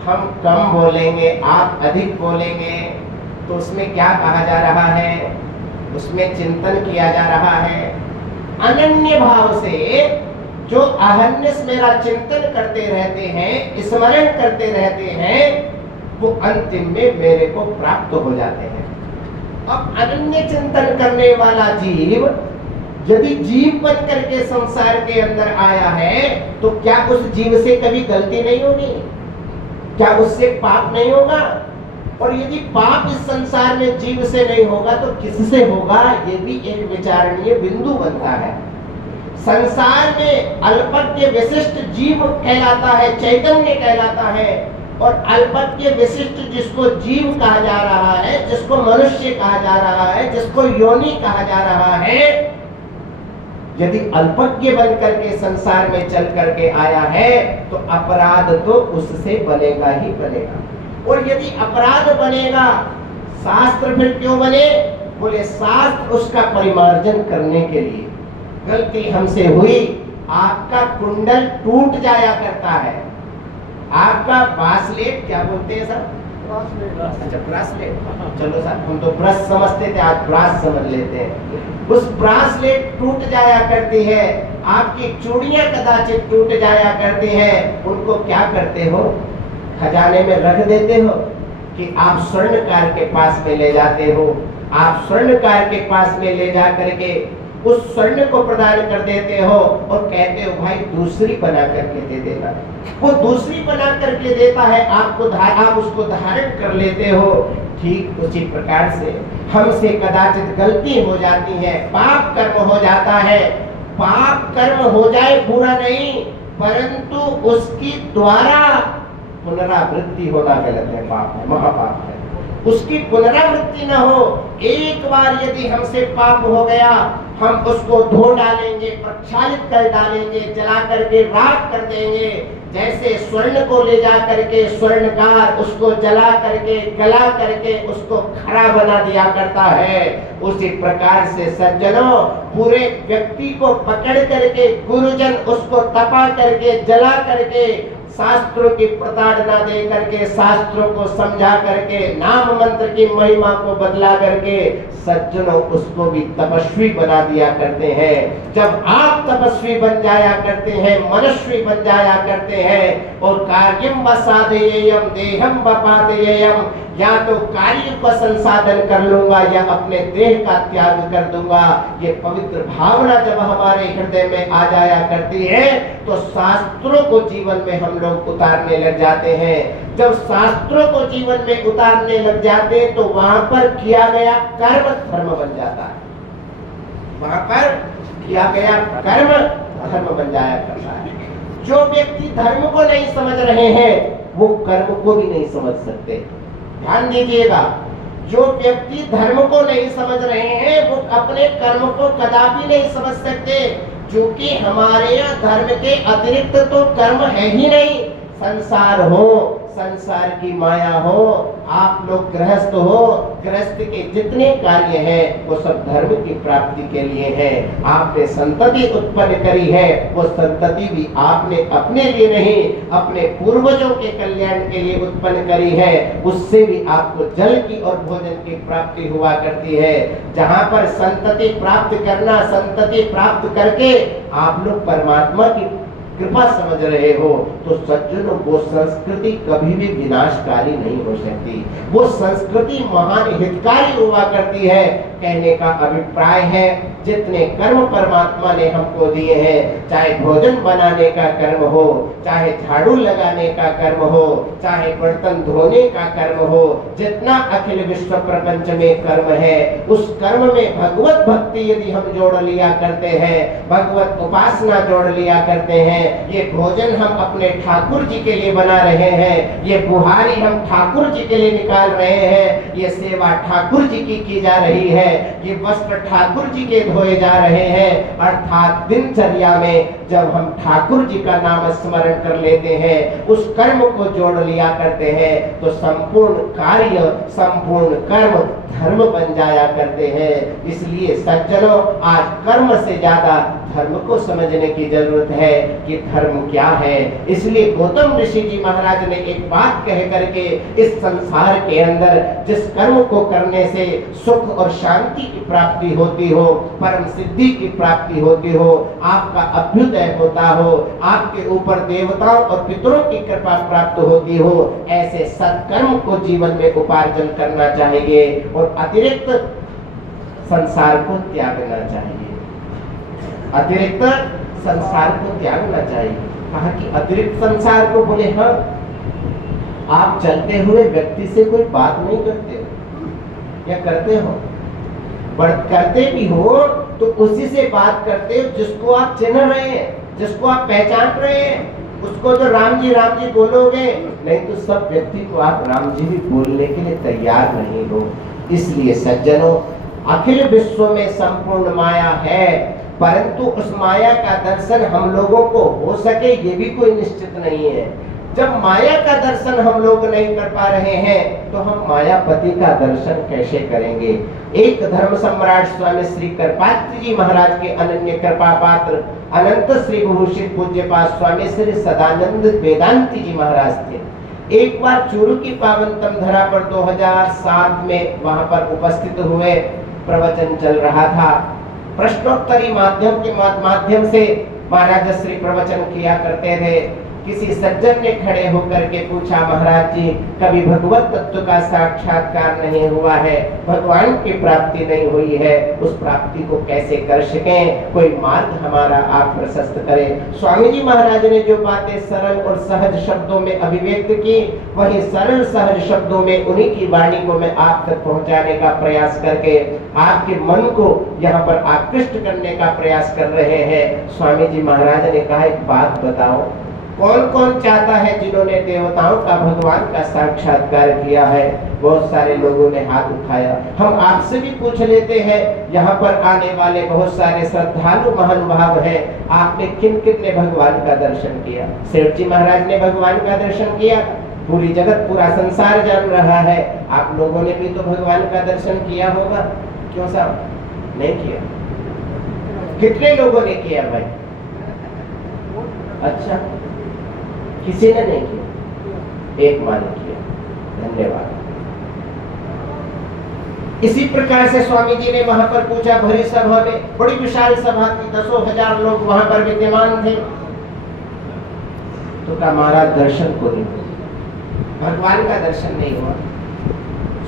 हम कम बोलेंगे, आप अधिक बोलेंगे, तो उसमें क्या कहा जा रहा है? उसमें चिंतन किया जा रहा है। अनन्य भाव से जो अहन्यस मेरा चिंतन करते रहते हैं, स्मरण करते रहते हैं, वो अंतिम में मेरे को प्राप्त हो जाते हैं। अब अनन्य चिंतन करने वाला जीव यदि जीव बन करके संसार के अंदर आया है, तो क्या उस जीव से कभी गलती नहीं होगी? क्या उससे पाप नहीं होगा? और यदि पाप इस संसार में जीव से नहीं होगा तो किससे होगा? ये भी एक विचारणीय बिंदु बनता है। संसार में अल्पज्ञ विशिष्ट जीव कहलाता है, चैतन्य कहलाता है, और अल्पज्ञ विशिष्ट जिसको जीव कहा जा रहा है, जिसको मनुष्य कहा जा रहा है, जिसको योनि कहा जा रहा है, यदि अल्पज्ञ बन करके संसार में चल करके आया है तो अपराध तो उससे बनेगा ही बनेगा। और यदि अपराध बनेगा, शास्त्र फिर क्यों बने? बोले शास्त्र उसका परिमार्जन करने के लिए। गलती हमसे हुई, आपका कुंडल टूट जाया करता है, आपका ब्रासलेट क्या बोलते हैं सर? अच्छा ब्रासलेट, चलो सर हम तो ब्रश समझते थे, आज ब्रास समझ लेते हैं। उस ब्रासलेट टूट जाया करती है, आपकी चूड़ियां कदाचित टूट जाया करती हैं, उनको क्या करते हो? खजाने में रख देते हो कि आप स्वर्णकार के पास में ले जाते हो? आप स्वर्णकार के पास में ले जा करके उस स्वर्ण को प्रदान कर देते हो और कहते हो भाई दूसरी बना करके दे देना। वो दूसरी बना करके देता है आपको, आप उसको धारण कर लेते हो। ठीक उसी प्रकार से हमसे कदाचित गलती हो जाती है, पाप कर्म हो जाता है। पाप कर्म हो जाए बुरा नहीं, परंतु उसकी द्वारा पुनरावृत्ति होना गलत है, पाप है, महापाप है। उसकी पुनरावृत्ति न हो। एक बार यदि हमसे पाप हो गया, हम उसको धो डालेंगे, प्रक्षालित कर डालेंगे, जला करके राख कर देंगे। जैसे स्वर्ण को ले जा करके स्वर्णकार उसको जला करके गला करके उसको खरा बना दिया करता है, उसी प्रकार से सज्जनों पूरे व्यक्ति को पकड़ करके गुरुजन उसको तपा करके जला करके शास्त्रों की प्रताड़ना दे करके शास्त्रों को समझा करके नाम मंत्र की महिमा को बदला करके सज्जनों उसको भी तपस्वी बना दिया करते हैं। जब आप तपस्वी बन जाया करते हैं, मनुष्य बन जाया करते हैं और कार्यम वसादेयम देहम वपादेयम, या तो कार्य को संसाधन कर लूंगा या अपने देह का त्याग कर दूंगा, ये पवित्र भावना जब हमारे हृदय में आ जाया करती है तो शास्त्रों को जीवन में हम लोग उतारने लग जाते हैं। जब शास्त्रों को जीवन में उतारने लग जाते हैं तो वहां पर किया गया कर्म धर्म बन जाता है, वहां पर किया गया कर्म धर्म बन जाया करता है। जो व्यक्ति धर्म को नहीं समझ रहे हैं वो कर्म को भी नहीं समझ सकते। ध्यान दीजिएगा, जो व्यक्ति धर्म को नहीं समझ रहे हैं वो अपने कर्म को कदापि नहीं समझ सकते, क्योंकि हमारे यहाँ धर्म के अतिरिक्त तो कर्म है ही नहीं। संसार हो, संसार की माया हो, आप लोग गृहस्थ हो, गृहस्थ के जितने कार्य हैं वो सब धर्म की प्राप्ति के लिए है। आपने संतति उत्पन्न करी है, वो संतति भी आपने अपने लिए नहीं अपने पूर्वजों के कल्याण के लिए उत्पन्न करी है। उससे भी आपको जल की और भोजन की प्राप्ति हुआ करती है। जहाँ पर संतति प्राप्त करना, संतति प्राप्त करके आप लोग परमात्मा की कृपा समझ रहे हो तो सज्जनों वो संस्कृति कभी भी विनाशकारी नहीं हो सकती। वो संस्कृति महान हितकारी हुआ करती है। कहने का अभिप्राय है जितने कर्म परमात्मा ने हमको दिए हैं, चाहे भोजन बनाने का कर्म हो, चाहे झाड़ू लगाने का कर्म हो, चाहे बर्तन धोने का कर्म हो, जितना अखिल विश्व प्रपंच में कर्म है उस कर्म में भगवत भक्ति यदि हम जोड़ लिया करते हैं, भगवत उपासना जोड़ लिया करते हैं, ये भोजन हम अपने ठाकुर जी के लिए बना रहे हैं, ये बुहारी हम ठाकुर जी के लिए निकाल रहे हैं, ये सेवा ठाकुर जी की जा रही है, ये वस्त्र ठाकुर जी के धोए जा रहे हैं, अर्थात दिनचर्या में जब हम ठाकुर जी का नाम स्मरण कर लेते हैं, उस कर्म को जोड़ लिया करते हैं तो संपूर्ण कार्य, संपूर्ण कर्म धर्म बन जाया करते हैं। इसलिए सज्जनों आज कर्म से ज्यादा धर्म को समझने की जरूरत है कि धर्म क्या है। इसलिए गौतम ऋषि जी महाराज ने एक बात कह करके इस संसार के अंदर जिस कर्म को करने से सुख और शांति की प्राप्ति होती हो, परम सिद्धि की प्राप्ति होती हो, आपका अभ्युदय होता हो, आपके ऊपर देवताओं और पितरों की कृपा प्राप्त होती हो, ऐसे सत्कर्म को जीवन में उपार्जन करना चाहिए और अतिरिक्त संसार को त्यागना चाहिए। अतिरिक्त संसार को त्यागना चाहिए। कहा कि अतिरिक्त संसार को बोले हाँ, आप चलते हुए व्यक्ति से कोई बात नहीं करते हो या करते हो, करते भी हो तो उसी से बात करते हो जिसको आप चिन्ह रहे हैं, जिसको आप पहचान रहे हैं। उसको तो राम जी बोलोगे, नहीं तो सब व्यक्ति को आप राम जी भी बोलने के लिए तैयार नहीं हो। इसलिए सज्जनों अखिल विश्व में संपूर्ण माया है, परंतु उस माया का दर्शन हम लोगों को हो सके ये भी कोई निश्चित नहीं है। जब माया का दर्शन हम लोग नहीं कर पा रहे हैं तो हम मायापति का दर्शन कैसे करेंगे। एक धर्म सम्राट स्वामी श्री कृपात्री जी महाराज के अनन्य कृपा पात्र अनंत श्री भूषित पूज्यपाद स्वामी श्री सदानंद वेदांती जी महाराज थे। एक बार चूरू की पावनतम धरा पर 2007 में वहां पर उपस्थित हुए, प्रवचन चल रहा था। प्रश्नोत्तरी माध्यम से महाराज श्री प्रवचन किया करते थे। किसी सज्जन ने खड़े होकर के पूछा, महाराज जी कभी भगवत तत्व का साक्षात्कार नहीं हुआ है, भगवान की प्राप्ति नहीं हुई है, उस प्राप्ति को कैसे कर सकें, कोई मार्ग हमारा आप प्रशस्त करें। स्वामी जी महाराज ने जो बातें सरल और सहज शब्दों में अभिव्यक्त की, वही सरल सहज शब्दों में उन्हीं की वाणी को मैं आप तक पहुंचाने का प्रयास करके आपके मन को यहाँ पर आकृष्ट करने का प्रयास कर रहे हैं। स्वामी जी महाराज ने कहा, एक बात बताओ, कौन कौन चाहता है जिन्होंने देवताओं का भगवान का साक्षात्कार किया है? बहुत सारे लोगों ने हाथ उठाया। हम आपसे भी पूछ लेते हैं, यहाँ पर आने वाले बहुत सारे श्रद्धालु महानुभाव हैं, आपने किन किन ने भगवान का दर्शन किया? सेठ जी महाराज ने भगवान का दर्शन किया, पूरी जगत पूरा संसार जान रहा है। आप लोगों ने भी तो भगवान का दर्शन किया होगा, क्यों साहब नहीं किया? कितने लोगों ने किया भाई? अच्छा, किसी ने नहीं किया, एक मां ने किया, धन्यवाद। इसी प्रकार से स्वामी जी ने वहां पर पूछा, भरी सभा में, बड़ी विशाल सभा थी, 10,000 लोग वहां पर विद्यमान थे। तो कहा महाराज दर्शन को नहीं, भगवान का दर्शन नहीं हुआ।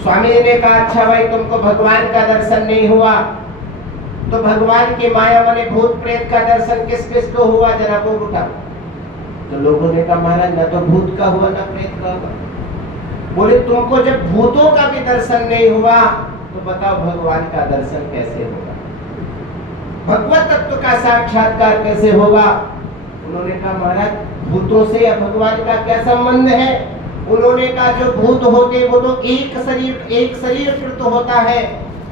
स्वामी जी ने कहा, अच्छा भाई तुमको भगवान का दर्शन नहीं हुआ, तो भगवान के माया वाले भूत प्रेत का दर्शन किस किस को हुआ, जरा वो उठा। तो लोगों ने कहा महाराज न तो भूत का हुआ न प्रेत का हुआ। बोले तुमको जब भूतों का भी दर्शन नहीं हुआ तो बताओ भगवान का दर्शन कैसे होगा, भगवत तत्व का साक्षात्कार कैसे होगा? उन्होंने कहा महाराज भूतों से या भगवान का क्या संबंध है? उन्होंने कहा जो भूत होते वो तो एक शरीर फिर तो होता है,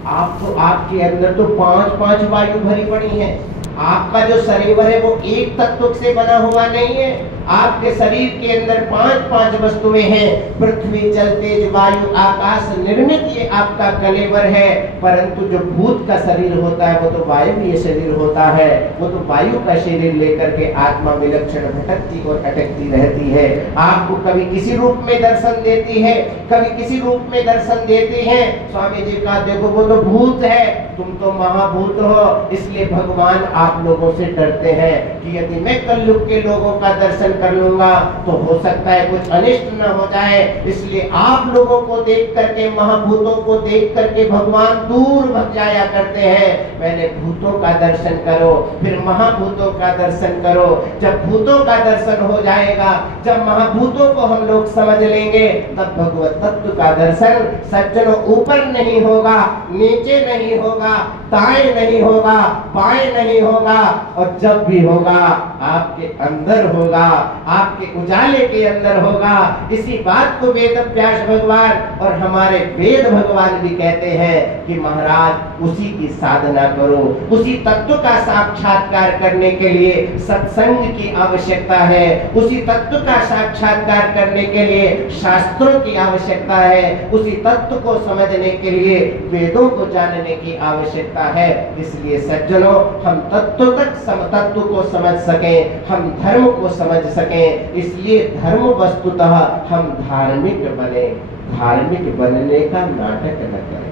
आप तो आपके अंदर तो 5-5 वायु भरी पड़ी है। आपका जो शरीर है वो एक तत्व से बना हुआ नहीं है, आपके शरीर के अंदर 5-5 वस्तुएं हैं, पृथ्वी जल तेज वायु आकाश निर्मित ये आपका कलेवर है। परंतु जो भूत का शरीर होता है वो तो वायु शरीर होता है, वो तो वायु का शरीर लेकर के आत्मा विलक्षण भटकती और अटकती रहती है। आपको कभी किसी रूप में दर्शन देती है, कभी किसी रूप में दर्शन देते हैं। स्वामी जी का देखो वो तो भूत है, तुम तो महाभूत हो, इसलिए भगवान आप लोगों से डरते हैं कि यदि मैं कलयुग के लोगों का दर्शन कर लूंगा तो हो सकता है कुछ अनिष्ट न हो जाए, इसलिए आप लोगों को देख करके, महाभूतों को देख करके भगवान दूर भग जाया करते हैं। पहले भूतों का दर्शन करो, फिर महाभूतों का दर्शन करो। जब भूतों का दर्शन हो जाएगा, जब महाभूतों को हम लोग समझ लेंगे, तब भगवत तत्व का दर्शन सज्जनों ऊपर नहीं होगा, नीचे नहीं होगा, दाएं नहीं होगा, बाएं नहीं होगा, और जब भी होगा आपके अंदर होगा, आपके उजाले के अंदर होगा। इसी बात को वेद व्यास भगवान और हमारे वेद भगवान भी कहते हैं कि महाराज उसी की साधना करो। उसी तत्व का साक्षात्कार करने के लिए सत्संग की आवश्यकता है, उसी तत्व का साक्षात्कार करने के लिए शास्त्रों की आवश्यकता है, उसी तत्व को समझने के लिए वेदों को जानने की आवश्यकता है। इसलिए सज्जनों, हम तत्व तक तत्व को समझ सकें, हम धर्म को समझ सकें, इसलिए धर्म वस्तुतः हम धार्मिक बने, धार्मिक बनने का नाटक न करें।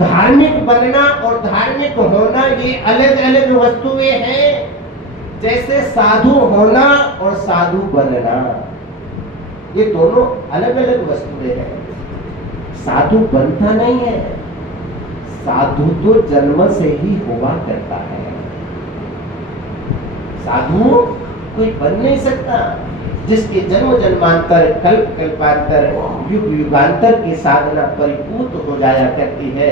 धार्मिक बनना और धार्मिक होना ये अलग अलग वस्तुएं हैं, जैसे साधु होना और साधु बनना, ये दोनों अलग अलग वस्तुएं हैं। साधु बनता नहीं है, साधु तो जन्म से ही हुआ करता है। साधु कोई बन नहीं सकता, जिसके जन्म जन्मांतर, कल्प कल्पांतर, युग युगांतर की साधना परिपूर्ण हो जाया करती है,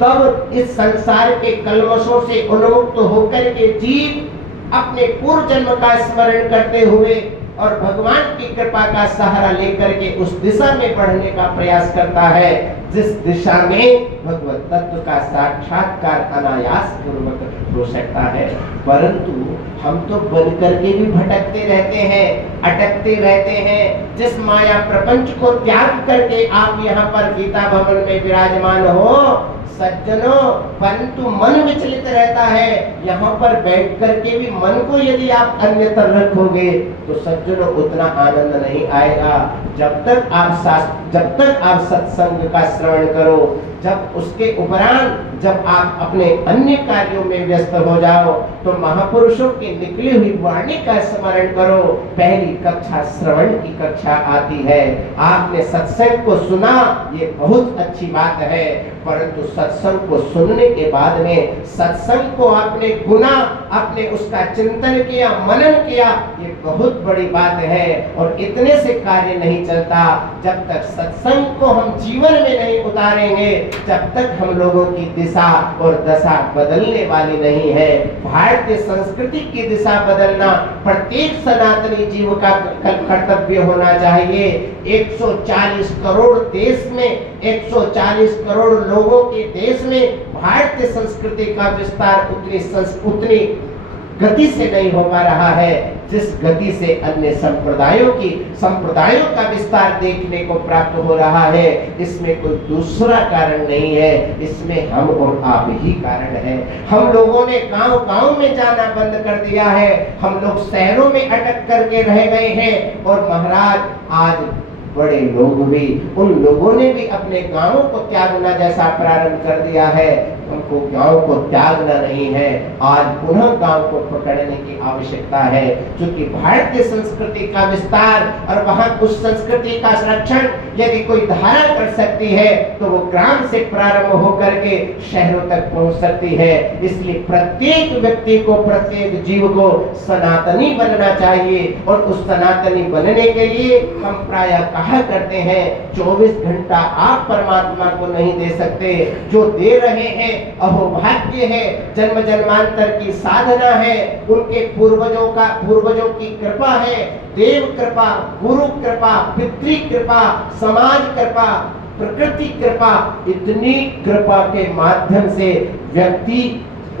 तब इस संसार के कलमशों से उन्मुक्त होकर के जीव अपने पूर्व जन्म का स्मरण करते हुए और भगवान की कृपा का सहारा लेकर के उस दिशा में बढ़ने का प्रयास करता है, जिस दिशा में भगवत तत्व का साक्षात्कार अनायास पूर्वक हो सकता है। परंतु हम तो बन करके भी भटकते रहते हैं। अटकते रहते हैं, जिस माया प्रपंच को त्याग करके आप यहाँ पर गीता भवन में विराजमान हो सज्जनों, परंतु मन विचलित रहता है। यहाँ पर बैठ करके भी मन को यदि आप अन्यत्र रखोगे तो सज्जनों उतना आनंद नहीं आएगा। जब तक आप सत्संग का श्रवण करो, जब उसके उपरांत जब आप अपने अन्य कार्यों में व्यस्त हो जाओ तो महापुरुषों की निकली हुई वाणी का स्मरण करो। पहली कक्षा श्रवण की कक्षा आती है। आपने सत्संग को सुना, ये बहुत अच्छी बात है, परंतु सत्संग को सुनने के बाद में सत्संग को आपने गुना, आपने उसका चिंतन किया, मनन किया, ये बहुत बड़ी बात है। और इतने से कार्य नहीं चलता। जब तक सत्संग को हम जीवन में नहीं उतारेंगे, जब तक हम लोगों की दिशा और दशा बदलने वाली नहीं है। भारतीय संस्कृति की दिशा बदलना प्रत्येक सनातनी जीव का कर्तव्य होना चाहिए। 140 करोड़ देश में, 140 करोड़ लोगों के देश में भारतीय संस्कृति का विस्तार उतनी गति से नहीं हो पा रहा है जिस गति से अन्य संप्रदायों का विस्तार देखने को प्राप्त हो रहा है। इसमें कोई दूसरा कारण नहीं है, इसमें हम और आप ही कारण है। हम लोगों ने गांव-गांव में जाना बंद कर दिया है, हम लोग शहरों में अटक करके रह गए हैं। और महाराज आज बड़े लोग भी, उन लोगों ने भी अपने गांवों को त्यागना जैसा प्रारंभ कर दिया है। हमको गांव को त्यागना नहीं है, आज पुनः गांव को पकड़ने की आवश्यकता है, क्योंकि भारतीय संस्कृति का विस्तार और वहां उस संस्कृति का संरक्षण यदि कोई धारा कर सकती है तो वो ग्राम से प्रारंभ होकर के शहरों तक पहुंच सकती है। इसलिए प्रत्येक व्यक्ति को, प्रत्येक जीव को सनातनी बनना चाहिए। और उस सनातनी बनने के लिए हम प्रायः कहा करते हैं 24 घंटा आप परमात्मा को नहीं दे सकते, जो दे रहे हैं अहोभाग्य है, जन्म जन्मांतर की साधना है, उनके पूर्वजों की कृपा है, देव कृपा, गुरु कृपा, पितृ कृपा, समाज कृपा, प्रकृति कृपा। इतनी कृपा के माध्यम से व्यक्ति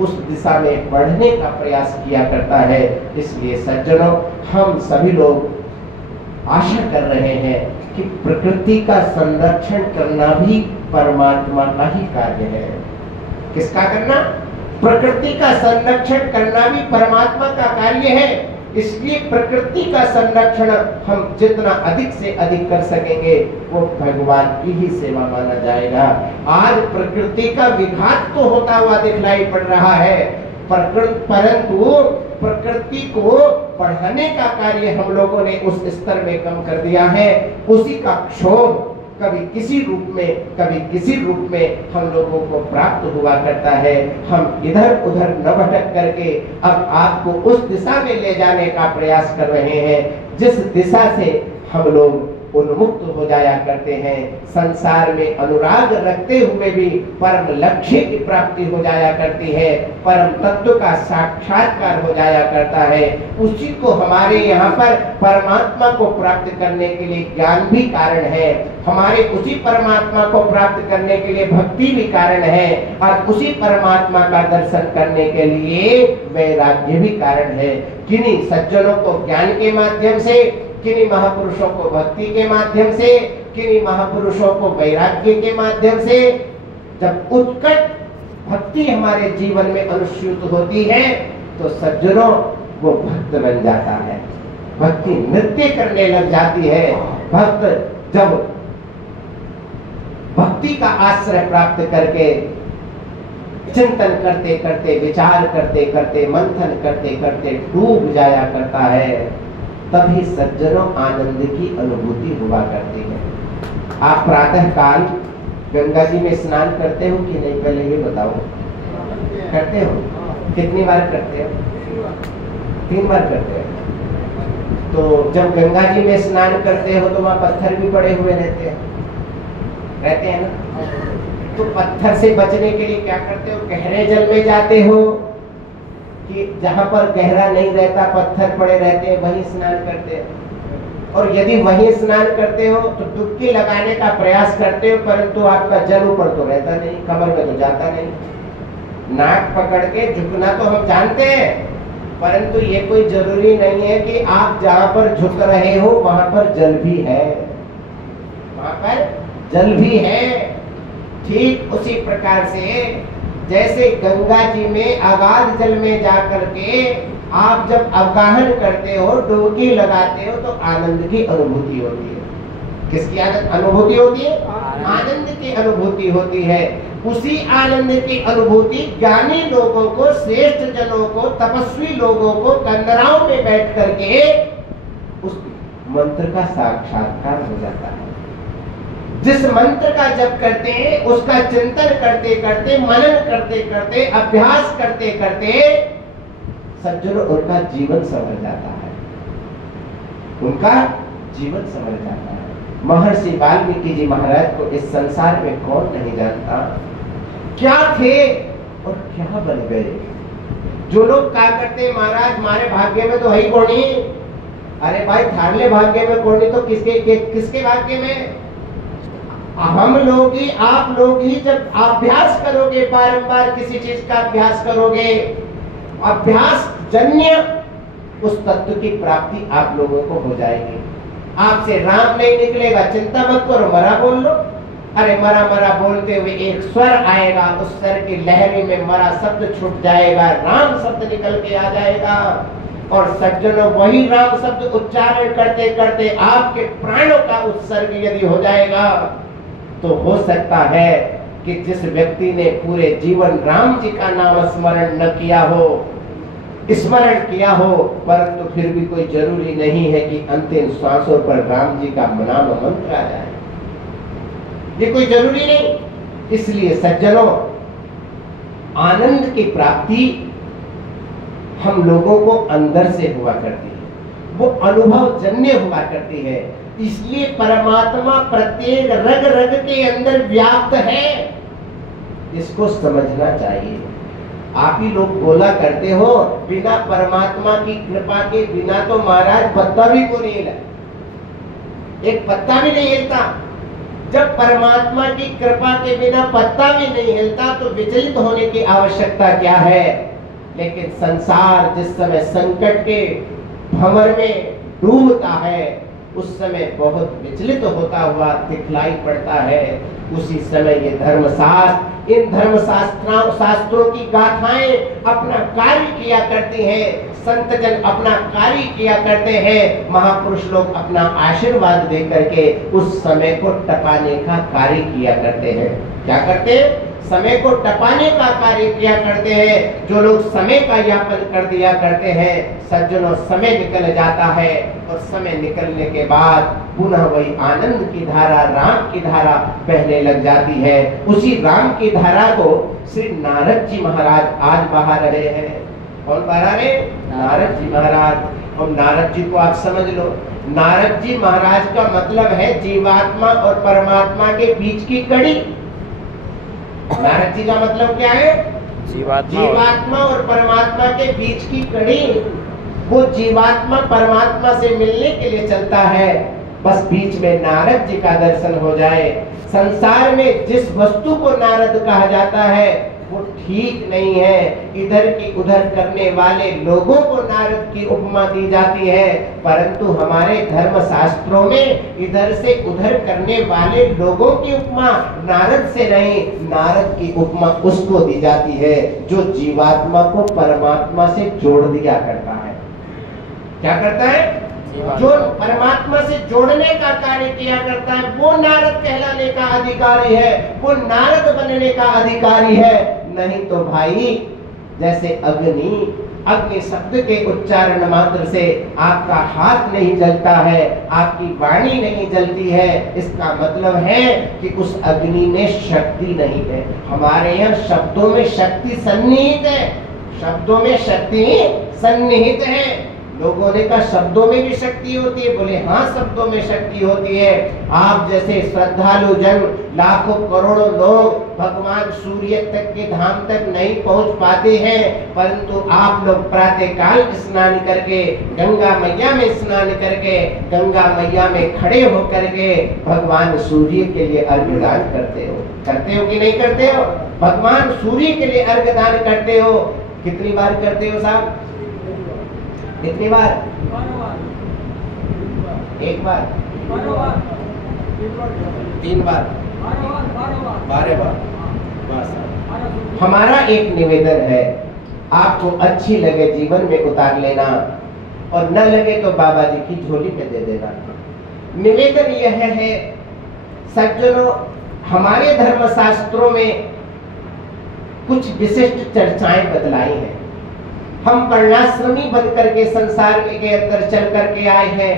उस दिशा में बढ़ने का प्रयास किया करता है। इसलिए सज्जनों, हम सभी लोग आशा कर रहे हैं कि प्रकृति का संरक्षण करना भी परमात्मा का ही कार्य है। किसका करना? प्रकृति का संरक्षण करना भी परमात्मा का कार्य है। इसलिए प्रकृति का संरक्षण हम जितना अधिक से अधिक कर सकेंगे वो भगवान की ही सेवा माना जाएगा। आज प्रकृति का विघात तो होता हुआ दिखलाई पड़ रहा है, परंतु प्रकृति को बढ़ाने का कार्य हम लोगों ने उस स्तर में कम कर दिया है। उसी का क्षोभ कभी किसी रूप में, कभी किसी रूप में हम लोगों को प्राप्त हुआ करता है। हम इधर उधर न भटक करके अब आपको उस दिशा में ले जाने का प्रयास कर रहे हैं जिस दिशा से हम लोग उन्मुक्त हो जाया करते हैं। संसार में अनुराग रखते हुए भी परम लक्ष्य की प्राप्ति हो जाया करती है, परम तत्व का साक्षात्कार हो जाया करता है। उसी को हमारे यहाँ पर परमात्मा को प्राप्त करने के लिए ज्ञान भी कारण है, हमारे उसी परमात्मा को प्राप्त करने के लिए भक्ति भी कारण है, और उसी परमात्मा का दर्शन करने के लिए वैराग्य भी कारण है। किन्हीं सज्जनों को ज्ञान के माध्यम से, किन्हीं महापुरुषों को भक्ति के माध्यम से, किन्हीं महापुरुषों को वैराग्य के माध्यम से जब उत्कट भक्ति हमारे जीवन में अनुस्यूत होती है तो सज्जनों वो भक्त बन जाता है, भक्ति नृत्य करने लग जाती है। भक्त जब भक्ति का आश्रय प्राप्त करके चिंतन करते करते, विचार करते करते, मंथन करते करते डूब जाया करता है, तभी सज्जनों आनंद की अनुभूति हुआ करती है। आप प्रातः काल गंगा जी में स्नान करते हो कि नहीं, पहले ये बताओ। करते हो? कितनी बार करते हो? 3 बार करते हो। तो जब गंगा जी में स्नान करते हो तो वहाँ पत्थर भी पड़े हुए रहते हैं ना? तो पत्थर से बचने के लिए क्या करते हो? गहरे जल में जाते हो कि जहां पर गहरा नहीं रहता, पत्थर पड़े रहते हैं, वहीं स्नान करते हैं। और यदि वहीं स्नान करते हो तो डुबकी लगाने का प्रयास करते हो, परंतु आपका जल ऊपर तो रहता नहीं, कमर में तो जाता नहीं। नाक पकड़ के झुकना तो हम जानते हैं, परंतु ये कोई जरूरी नहीं है कि आप जहां पर झुक रहे हो वहां पर जल भी है, वहां पर जल भी है। ठीक उसी प्रकार से जैसे गंगा जी में अगाध जल में जाकर के आप जब अवगाहन करते हो, डुबकी लगाते हो, तो आनंद की अनुभूति होती है। किसकी अनुभूति होती है? आनंद की अनुभूति होती है। उसी आनंद की अनुभूति ज्ञानी लोगों को, श्रेष्ठ जनों को, तपस्वी लोगों को कंदराओं में बैठ करके उस मंत्र का साक्षात्कार हो जाता है। जिस मंत्र का जप करते हैं, उसका चिंतन करते करते, मनन करते करते, अभ्यास करते करते सज्जनों उनका जीवन संवर जाता है, उनका जीवन संवर जाता है। महर्षि वाल्मीकि जी महाराज को इस संसार में कौन नहीं जानता, क्या थे और क्या बन गए। जो लोग क्या करते, महाराज हमारे भाग्य में तो है ही कोणी। अरे भाई, थारले भाग्य में कोणी तो किसके भाग्य में? हम लोग ही, आप लोग ही जब अभ्यास करोगे, बारंबार किसी चीज का अभ्यास करोगे, अभ्यास जन्य उस तत्व की प्राप्ति आप लोगों को हो जाएगी। आपसे राम नहीं निकलेगा, चिंता मत करो, मरा बोल लो। अरे मरा मरा बोलते हुए एक स्वर आएगा, उस स्वर की लहरी में मरा शब्द छूट जाएगा, राम शब्द निकल के आ जाएगा। और सज्जनों, वही राम शब्द उच्चारण करते करते आपके प्राणों का उत्सर्ग यदि हो जाएगा, तो हो सकता है कि जिस व्यक्ति ने पूरे जीवन राम जी का नाम स्मरण न किया हो, स्मरण किया हो, परंतु फिर भी कोई जरूरी नहीं है कि अंतिम श्वासों पर राम जी का नाम मंत्र आ जाए, ये कोई जरूरी नहीं। इसलिए सज्जनों, आनंद की प्राप्ति हम लोगों को अंदर से हुआ करती है, वो अनुभव जन्य हुआ करती है। इसलिए परमात्मा प्रत्येक रग रग के अंदर व्याप्त है, इसको समझना चाहिए। आप ही लोग बोला करते हो, बिना परमात्मा की कृपा के बिना तो महाराज पत्ता भी को नहीं हिला, एक पत्ता भी नहीं हिलता। जब परमात्मा की कृपा के बिना पत्ता भी नहीं हिलता तो विचलित होने की आवश्यकता क्या है। लेकिन संसार जिस समय संकट के भंवर में डूबता है, उस समय बहुत विचलित होता हुआ दिखलाई पड़ता है। उसी समय ये धर्मशास्त्र, इन शास्त्रों की गाथाएं अपना कार्य किया करती हैं, संत जन अपना कार्य किया करते हैं, महापुरुष लोग अपना आशीर्वाद दे करके उस समय को टपाने का कार्य किया करते हैं। क्या करते हैं? समय को टपाने का कार्य किया करते हैं। जो लोग समय का यापन कर दिया करते हैं, सज्जनों, समय निकल जाता है और समय निकलने के बाद पुनः वही आनंद की धारा, राम की धारा बहने लग जाती है। उसी राम की धारा को श्री नारद जी महाराज आज बहा रहे हैं। कौन बहा रहे? नारद जी महाराज। और नारद जी को आप समझ लो, नारद जी महाराज का मतलब है जीवात्मा और परमात्मा के बीच की कड़ी। नारद जी का मतलब क्या है? जीवात्मा और परमात्मा के बीच की कड़ी। वो जीवात्मा परमात्मा से मिलने के लिए चलता है, बस बीच में नारद जी का दर्शन हो जाए। संसार में जिस वस्तु को नारद कहा जाता है वो ठीक नहीं है। इधर की उधर करने वाले लोगों को नारद की उपमा दी जाती है, परंतु हमारे धर्म शास्त्रों में इधर से उधर करने वाले लोगों की उपमा नारद से नहीं, नारद की उपमा उसको दी जाती है जो जीवात्मा को परमात्मा से जोड़ दिया करता है। क्या करता है? जो परमात्मा से जोड़ने का कार्य किया करता है, वो नारद कहलाने का अधिकारी है, वो नारद बनने का अधिकारी है। नहीं तो भाई, जैसे अग्नि शब्द के उच्चारण मात्र से आपका हाथ नहीं जलता है, आपकी वाणी नहीं जलती है, इसका मतलब है कि उस अग्नि में शक्ति नहीं है। हमारे यहाँ शब्दों में शक्ति सन्निहित है, शब्दों में शक्ति सन्निहित है। लोगों ने कहा शब्दों में भी शक्ति होती है, बोले हाँ, शब्दों में शक्ति होती है। आप जैसे श्रद्धालु जन, लाखों करोड़ों लोग भगवान सूर्य तक के धाम तक नहीं पहुंच पाते हैं, परंतु आप लोग प्रातः काल स्नान करके, गंगा मैया में स्नान करके, गंगा मैया में खड़े होकर के भगवान सूर्य के लिए अर्घ्य दान करते हो कि नहीं करते हो? भगवान सूर्य के लिए अर्घ्य दान करते हो। कितनी बार करते हो साहब? कितनी बार? एक बार, 3 बार, 12 बार। बस हमारा एक निवेदन है, आपको अच्छी लगे जीवन में उतार लेना और न लगे तो बाबा जी की झोली में दे देना। निवेदन यह है सज्जनों, हमारे धर्मशास्त्रों में कुछ विशिष्ट चर्चाएं बतलाई हैं। हम वर्णाश्रमी बन करके संसार के अंदर चल करके आए हैं।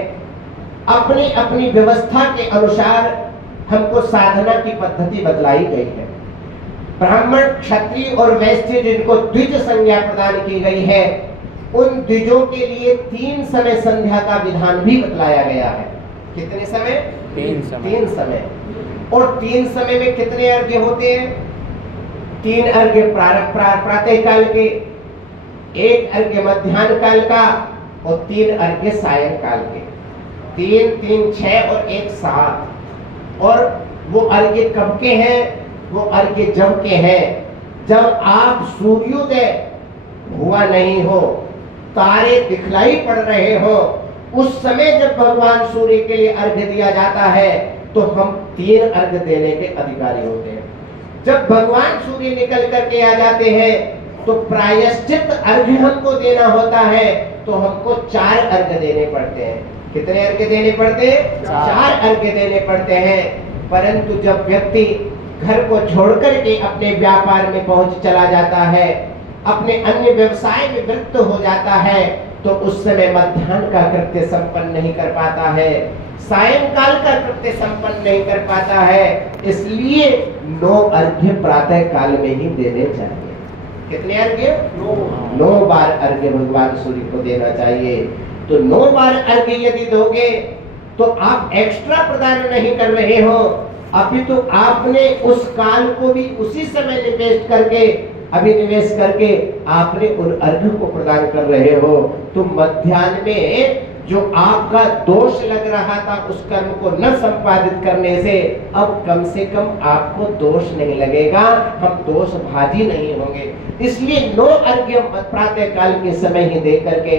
अपनी अपनी व्यवस्था के अनुसार हमको साधना की पद्धति बतलाई गई है। ब्राह्मण, क्षत्रिय और वैश्य जिनको द्विज संज्ञा प्रदान की गई है, उन द्विजों के लिए 3 समय संध्या का विधान भी बतलाया गया है। कितने समय? 3 समय। और 3 समय में कितने अर्घ्य होते हैं? 3 अर्घ्य प्रातः काल के, 1 अर्घ्य मध्याह्न काल का और 3 अर्घ्य सायं काल के। 3, 3, 6 और 1, 7। और वो अर्घ्य कब के हैं? वो अर्घ्य जब के हैं जब आप सूर्योदय हुआ नहीं हो, तारे दिखलाई पड़ रहे हो, उस समय जब भगवान सूर्य के लिए अर्घ्य दिया जाता है तो हम 3 अर्घ्य देने के अधिकारी होते हैं। जब भगवान सूर्य निकल करके आ जाते हैं तो प्रायश्चित अर्घ्य हमको देना होता है, तो हमको 4 अर्घ्य देने पड़ते हैं। कितने अर्घ्य देने पड़ते हैं? 4 अर्घ्य देने पड़ते हैं। परंतु जब व्यक्ति घर को छोड़कर के अपने व्यापार में पहुंच चला जाता है, अपने अन्य व्यवसाय में व्यस्त हो जाता है, तो उस समय मध्याह्न का कृत्य संपन्न नहीं कर पाता है, सायंकाल का कृत्य संपन्न नहीं कर पाता है। इसलिए 9 अर्घ्य प्रातः काल में ही देने चाहिए। कितने अर्घ्य? 9 बार अर्घ्य भगवान सूर्य को देना चाहिए। तो 9 बार अर्घ्य यदि दोगे तो आप एक्स्ट्रा प्रदान नहीं कर रहे हो, अभी तो आपने उस काल को भी उसी समय अभिनिवेश करके आपने उन अर्घ्य को प्रदान कर रहे हो। तो मध्याह्न में जो आपका दोष लग रहा था उस कर्म को न संपादित करने से अब कम से कम आपको दोष नहीं लगेगा, हम दोष भाजी नहीं होंगे। इसलिए 9 अर्घ्य प्रातः काल के समय ही दे करके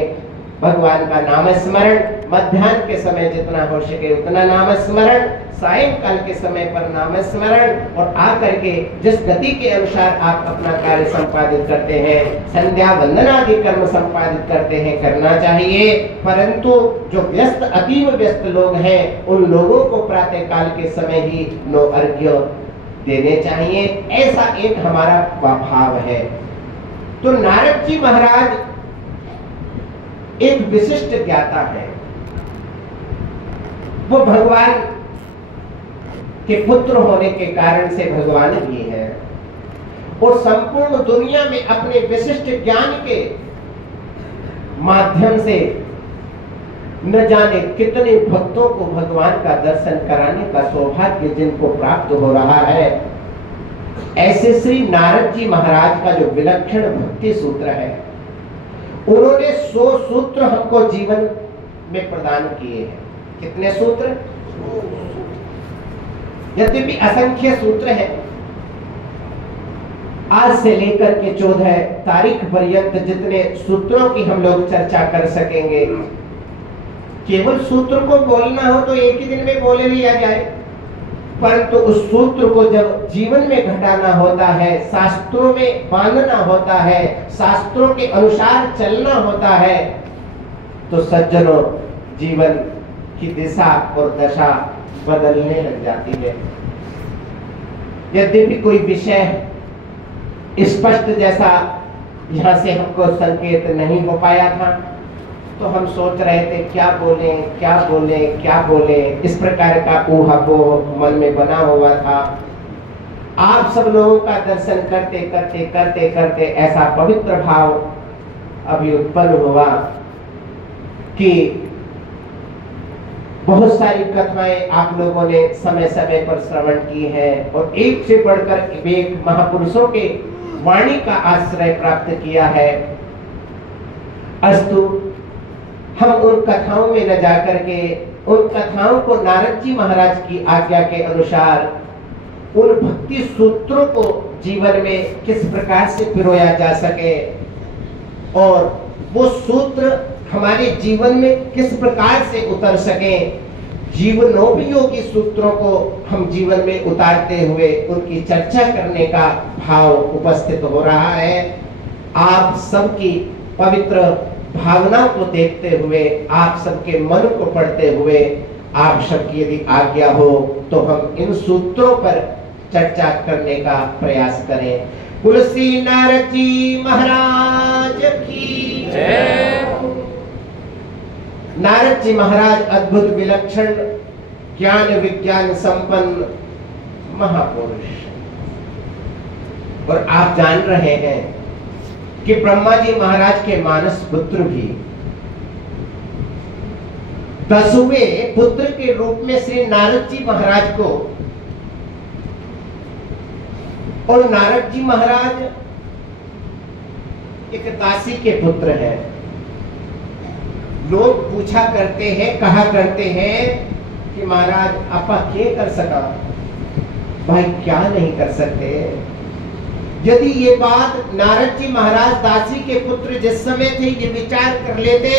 भगवान का नाम स्मरण, मध्याह्न के समय जितना हो सके उतना नाम स्मरण, सायंकाल के समय पर नाम स्मरण, और आकर के जिस गति के अनुसार आप अपना कार्य संपादित करते हैं, संध्या वंदन आदि कर्म संपादित करते हैं, करना चाहिए। परंतु जो व्यस्त, अतीव व्यस्त लोग हैं, उन लोगों को प्रातः काल के समय ही 9 अर्घ्य देने चाहिए। ऐसा एक हमारा भाव है। तो नारद जी महाराज एक विशिष्ट ज्ञाता है। वो भगवान के पुत्र होने के कारण से भगवान भी है, और संपूर्ण दुनिया में अपने विशिष्ट ज्ञान के माध्यम से न जाने कितने भक्तों को भगवान का दर्शन कराने का सौभाग्य जिनको प्राप्त हो रहा है। ऐसे श्री नारद जी महाराज का जो विलक्षण भक्ति सूत्र है, उन्होंने 100 सूत्र हमको जीवन में प्रदान किए हैं। कितने सूत्र? यद्यपि असंख्य सूत्र हैं। आज से लेकर के 14 तारीख पर्यंत जितने सूत्रों की हम लोग चर्चा कर सकेंगे, केवल सूत्र को बोलना हो तो एक ही दिन में बोले लिया जाए, परंतु उस सूत्र को जब जीवन में घटाना होता है, शास्त्रों में बांधना होता है, शास्त्रों के अनुसार चलना होता है, तो सज्जनों जीवन की दिशा और दशा बदलने लग जाती है। यद्यपि कोई विषय स्पष्ट जैसा यहाँ से हमको संकेत नहीं हो पाया था, तो हम सोच रहे थे क्या बोलें क्या बोलें क्या बोलें, इस प्रकार का ऊहापोह मन में बना हुआ था। आप सब लोगों का दर्शन करते करते करते करते ऐसा पवित्र भाव अभी उत्पन्न हुआ कि बहुत सारी कथाएं आप लोगों ने समय समय पर श्रवण की है, और एक से बढ़कर एक महापुरुषों के वाणी का आश्रय प्राप्त किया है। अस्तु, हम उन कथाओं में न जाकर के उन कथाओं को नारद जी महाराज की आज्ञा के अनुसार उन भक्ति सूत्रों को जीवन में किस प्रकार से पिरोया जा सके, और वो सूत्र हमारे जीवन में किस प्रकार से उतर सके, जीवनोपयोगी सूत्रों को हम जीवन में उतारते हुए उनकी चर्चा करने का भाव उपस्थित हो रहा है। आप सबकी पवित्र भावना को देखते हुए, आप सबके मन को पढ़ते हुए, आप सबकी यदि आज्ञा हो तो हम इन सूत्रों पर चर्चा करने का प्रयास करें। तुलसी नारद जी महाराज की जय। नारद जी महाराज अद्भुत विलक्षण ज्ञान विज्ञान संपन्न महापुरुष, और आप जान रहे हैं कि ब्रह्मा जी महाराज के मानस पुत्र भी 10वें पुत्र के रूप में श्री नारद जी महाराज को, और नारद जी महाराज एक दासी के पुत्र हैं। लोग पूछा करते हैं, कहा करते हैं कि महाराज आपा क्या कर सका, भाई क्या नहीं कर सकते। यदि ये बात नारद जी महाराज दासी के पुत्र जिस समय थे ये विचार कर लेते,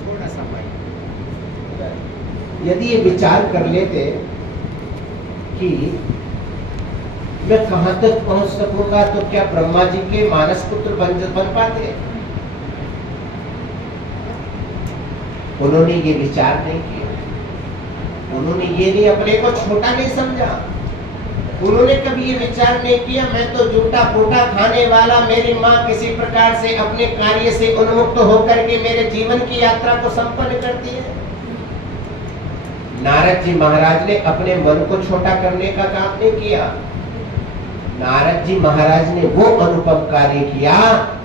थोड़ा सा यदि ये विचार कर लेते कि मैं कहां तक पहुंच सकूंगा, तो क्या ब्रह्मा जी के मानस पुत्र बन पाते। उन्होंने ये विचार नहीं किया, उन्होंने ये नहीं, अपने को छोटा नहीं समझा। उन्होंने कभी ये विचार नहीं किया मैं तो जूठा पोटा खाने वाला, मेरी माँ किसी प्रकार से अपने कार्य से उन्मुक्त होकर के मेरे जीवन की यात्रा को संपन्न करती है। नारद जी महाराज ने अपने मन को छोटा करने का काम नहीं किया। नारद जी महाराज ने वो अनुपम कार्य किया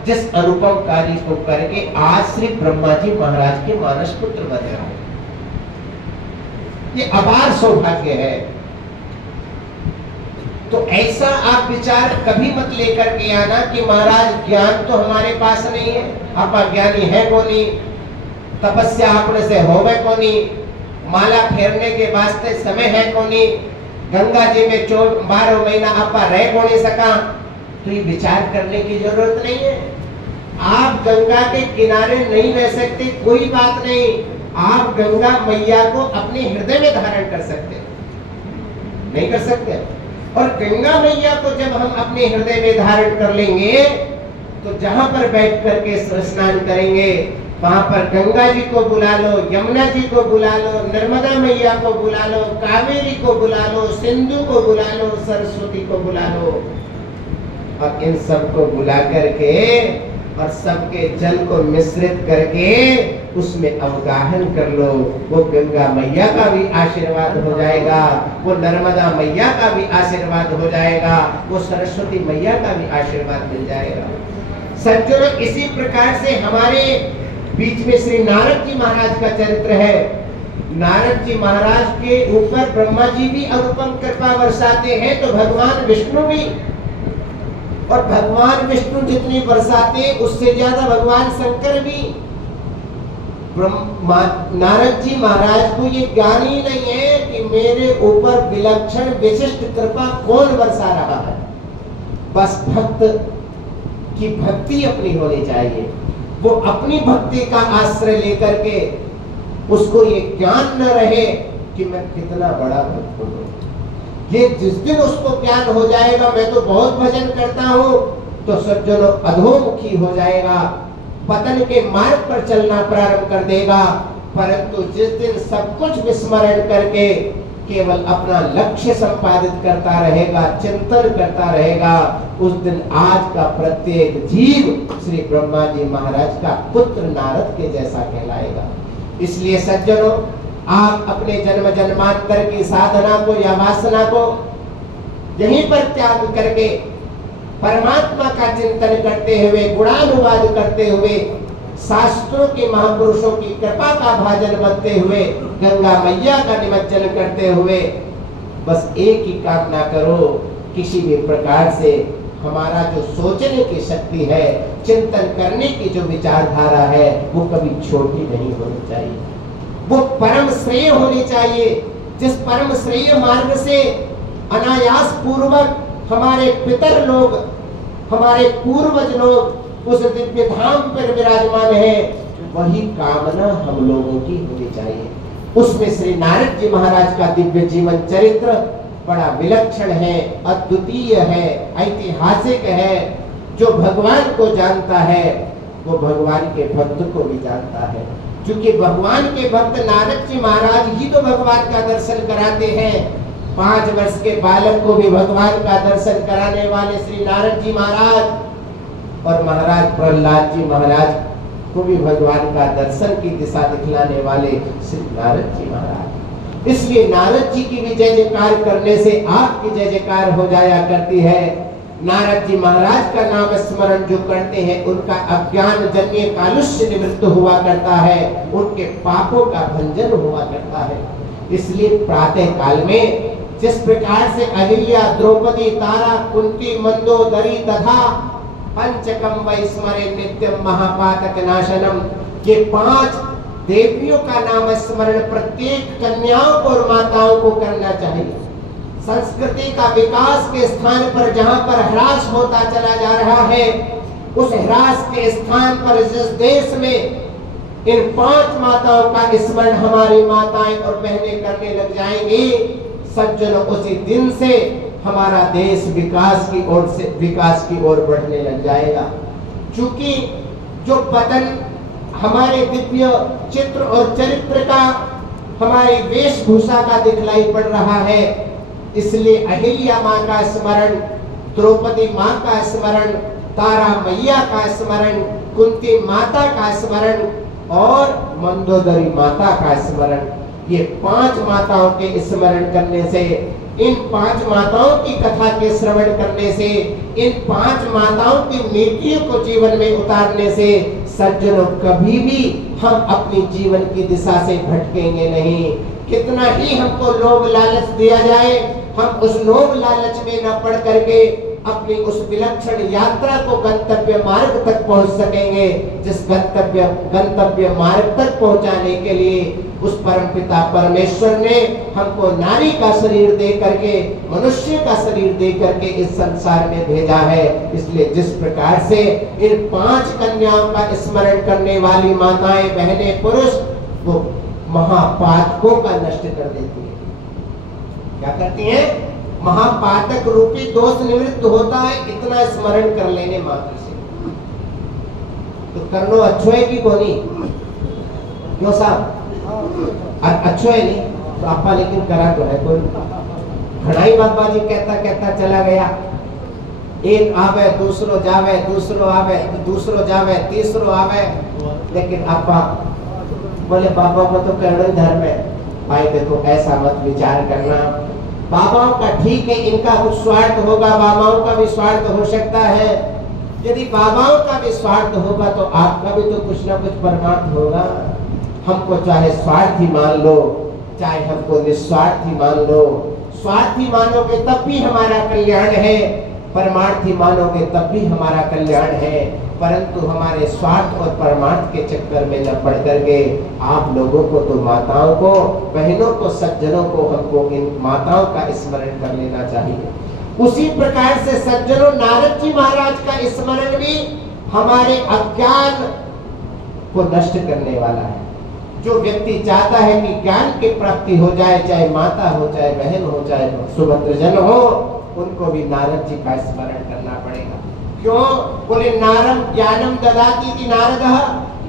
जिस अनुपम कार्य को करके आज श्री ब्रह्मा जी महाराज के मानस पुत्र बने हैं। ये अपार सौभाग्य है। तो ऐसा आप विचार कभी मत लेकर के आना कि महाराज ज्ञान तो हमारे पास नहीं है, आप अज्ञानी है को नहीं, तपस्या अपने से होवे को नहीं, माला फेरने के वास्ते समय है को नहीं, गंगा जी में 12 महीना आपा रह को नहीं सका। तो ये विचार करने की जरूरत नहीं है। आप गंगा के किनारे नहीं रह सकते, कोई बात नहीं, आप गंगा मैया को अपने हृदय में धारण कर सकते, नहीं कर सकते। और गंगा मैया को जब हम अपने हृदय में धारण कर लेंगे तो जहां पर बैठ करके स्नान करेंगे वहां पर गंगा जी को बुला लो, यमुना जी को बुला लो, नर्मदा मैया को बुला लो, कावेरी को बुला लो, सिंधु को बुला लो, सरस्वती को बुला लो, और इन सबको बुला करके और सबके जल को मिश्रित करके उसमें अवगाहन कर लो। वो गंगा मैया का भी आशीर्वाद हो जाएगा, वो नर्मदा मैया का भी आशीर्वाद हो जाएगा, वो सरस्वती मैया का भी आशीर्वाद मिल जाएगा। सज्जनों, इसी प्रकार से हमारे बीच में श्री नारद जी महाराज का चरित्र है। नारद जी महाराज के ऊपर ब्रह्मा जी भी अनुपम कृपा बरसाते हैं तो भगवान विष्णु भी, और भगवान विष्णु जितनी बरसाते उससे ज्यादा भगवान शंकर भी। नारद जी महाराज को ये ज्ञान ही नहीं है कि मेरे ऊपर विलक्षण विशिष्ट कृपा कौन बरसा रहा है। बस भक्त की भक्ति अपनी होनी चाहिए, वो अपनी भक्ति का आश्रय लेकर के उसको ये ज्ञान न रहे कि मैं कितना बड़ा भक्त हूँ। ये जिस दिन उसको ज्ञान हो जाएगा मैं तो बहुत भजन करता हूँ, तो सज्जनों अधोमुखी हो जाएगा, पतन के मार्ग पर चलना प्रारंभ कर देगा। परंतु जिस दिन सब कुछ विस्मरण करके केवल अपना लक्ष्य संपादित करता रहेगा, चिंतन करता रहेगा, उस दिन आज का प्रत्येक जीव श्री ब्रह्मा जी महाराज का पुत्र नारद के जैसा कहलाएगा। इसलिए सज्जनों, आप अपने जन्म जन्मांतर की साधना को या वासना को यहीं पर त्याग करके परमात्मा का चिंतन करते हुए, गुणानुवाद करते हुए, शास्त्रों के महापुरुषों की कृपा का भाजन बनते हुए, गंगा मैया का निमज्जन करते हुए बस एक ही कामना करो, किसी भी प्रकार से हमारा जो सोचने की शक्ति है, चिंतन करने की जो विचारधारा है, वो कभी छोटी नहीं होनी चाहिए, वो परम श्रेय होनी चाहिए। जिस परम श्रेय मार्ग से अनायास पूर्वक हमारे पितर लोग, हमारे पूर्वज लोग उस दिव्य धाम पर विराजमान है, वही कामना हम लोगों की होनी चाहिए। उसमें श्री नारद जी महाराज का दिव्य जीवन चरित्र बड़ा विलक्षण है, अद्वितीय है, ऐतिहासिक है। जो भगवान को जानता है वो भगवान के भक्त को भी जानता है, क्योंकि भगवान के भक्त नारद जी महाराज ही तो भगवान का दर्शन कराते हैं। 5 वर्ष के बालक को भी भगवान का दर्शन कराने वाले श्री नारद जी महाराज, और महाराज प्रहलाद जी महाराज को भी भगवान का दर्शन की दिशा दिखलाने वाले श्री नारद जी महाराज। इसलिए नारद जी की भी जय जयकार करने से आपकी जय जयकार हो जाया करती है। नारद जी महाराज का नाम स्मरण जो करते हैं उनका अज्ञान जन्य कालुष्य निवृत्त हुआ करता है, उनके पापों का भंजन हुआ करता है। इसलिए प्रातः काल में जिस प्रकार से अहिल्या, द्रौपदी, तारा, कुंती, मंदोदरी तथा पंचकम वैस्मरे नित्यम महापातक नाशनम, ये 5 देवियों का नाम स्मरण प्रत्येक कन्याओं को और माताओं को करना चाहिए। संस्कृति का विकास के स्थान पर जहां पर ह्रास होता चला जा रहा है, उस ह्रास के स्थान पर जिस देश में इन 5 माताओं का स्मरण हमारी माताएं और बहनें करने लग जाएंगी, सज्जनों उसी दिन से हमारा देश विकास की ओर बढ़ने लग जाएगा। क्योंकि जो पतन हमारे दिव्य चित्र और चरित्र का, हमारी वेशभूषा का दिखलाई पड़ रहा है, इसलिए अहिल्या माँ का स्मरण, द्रौपदी माँ का स्मरण, तारा मैया का स्मरण, कुंती माता का स्मरण और मंदोदरी माता का स्मरण, ये 5 माताओं के स्मरण करने से, इन 5 माताओं की कथा के श्रवण करने से, इन 5 माताओं की नीतियों को जीवन में उतारने से सज्जनों कभी भी हम अपनी जीवन की दिशा से भटकेंगे नहीं। कितना ही हमको लोभ लालच दिया जाए, हम उस लोभ लालच में न पड़ करके अपनी उस विलक्षण यात्रा को गंतव्य मार्ग तक पहुंच सकेंगे, जिस गंतव्य मार्ग तक पहुंचाने के लिए उस परमपिता परमेश्वर ने हमको नारी का शरीर दे करके, मनुष्य का शरीर दे करके इस संसार में भेजा है। इसलिए जिस प्रकार से इन 5 कन्याओं का स्मरण करने वाली माताएं, बहनें, पुरुष वो महापातकों का नष्ट कर देती है। क्या करती हैं? महापातक रूपी दोष निवृत्त होता है इतना स्मरण कर लेने मात्र से। तो करनो अच्छो है कि कोनी? क्यों साहब? अच्छो है नहीं तो आपा, लेकिन करा तो है कोई। घड़ाई बाबा जी कहता कहता चला गया, एक आवे, दूसरो जावे, दूसरो आवे, दूसरो जावे, तीसरो आवे, लेकिन आपा बोले बाबा को तो करना ही धर्म है। भाई देखो ऐसा मत विचार करना, बाबाओं का ठीक है, इनका कुछ स्वार्थ होगा, बाबाओं का भी स्वार्थ हो सकता है। यदि बाबाओं का भी स्वार्थ होगा तो आपका भी तो कुछ ना कुछ परमार्थ होगा। हमको चाहे स्वार्थी मान लो, चाहे हमको निस्वार्थी मान लो। स्वार्थी मानोगे तब भी हमारा कल्याण है, परमार्थी मानोगे तब भी हमारा कल्याण है। परंतु हमारे स्वार्थ और परमार्थ के चक्कर में न पड़ करके आप लोगों को तो माताओं को, बहनों को, सज्जनों को हमको इन माताओं का स्मरण कर लेना चाहिए। उसी प्रकार से सज्जनों नारद जी महाराज का स्मरण भी हमारे अज्ञान को नष्ट करने वाला है। जो व्यक्ति चाहता है कि ज्ञान की प्राप्ति हो जाए, चाहे माता हो, चाहे बहन हो, चाहे सुभद्रजन हो, उनको भी नारद जी का स्मरण करना पड़ेगा। क्यों? बोले नारम ज्ञानम ददाति इति नारदः,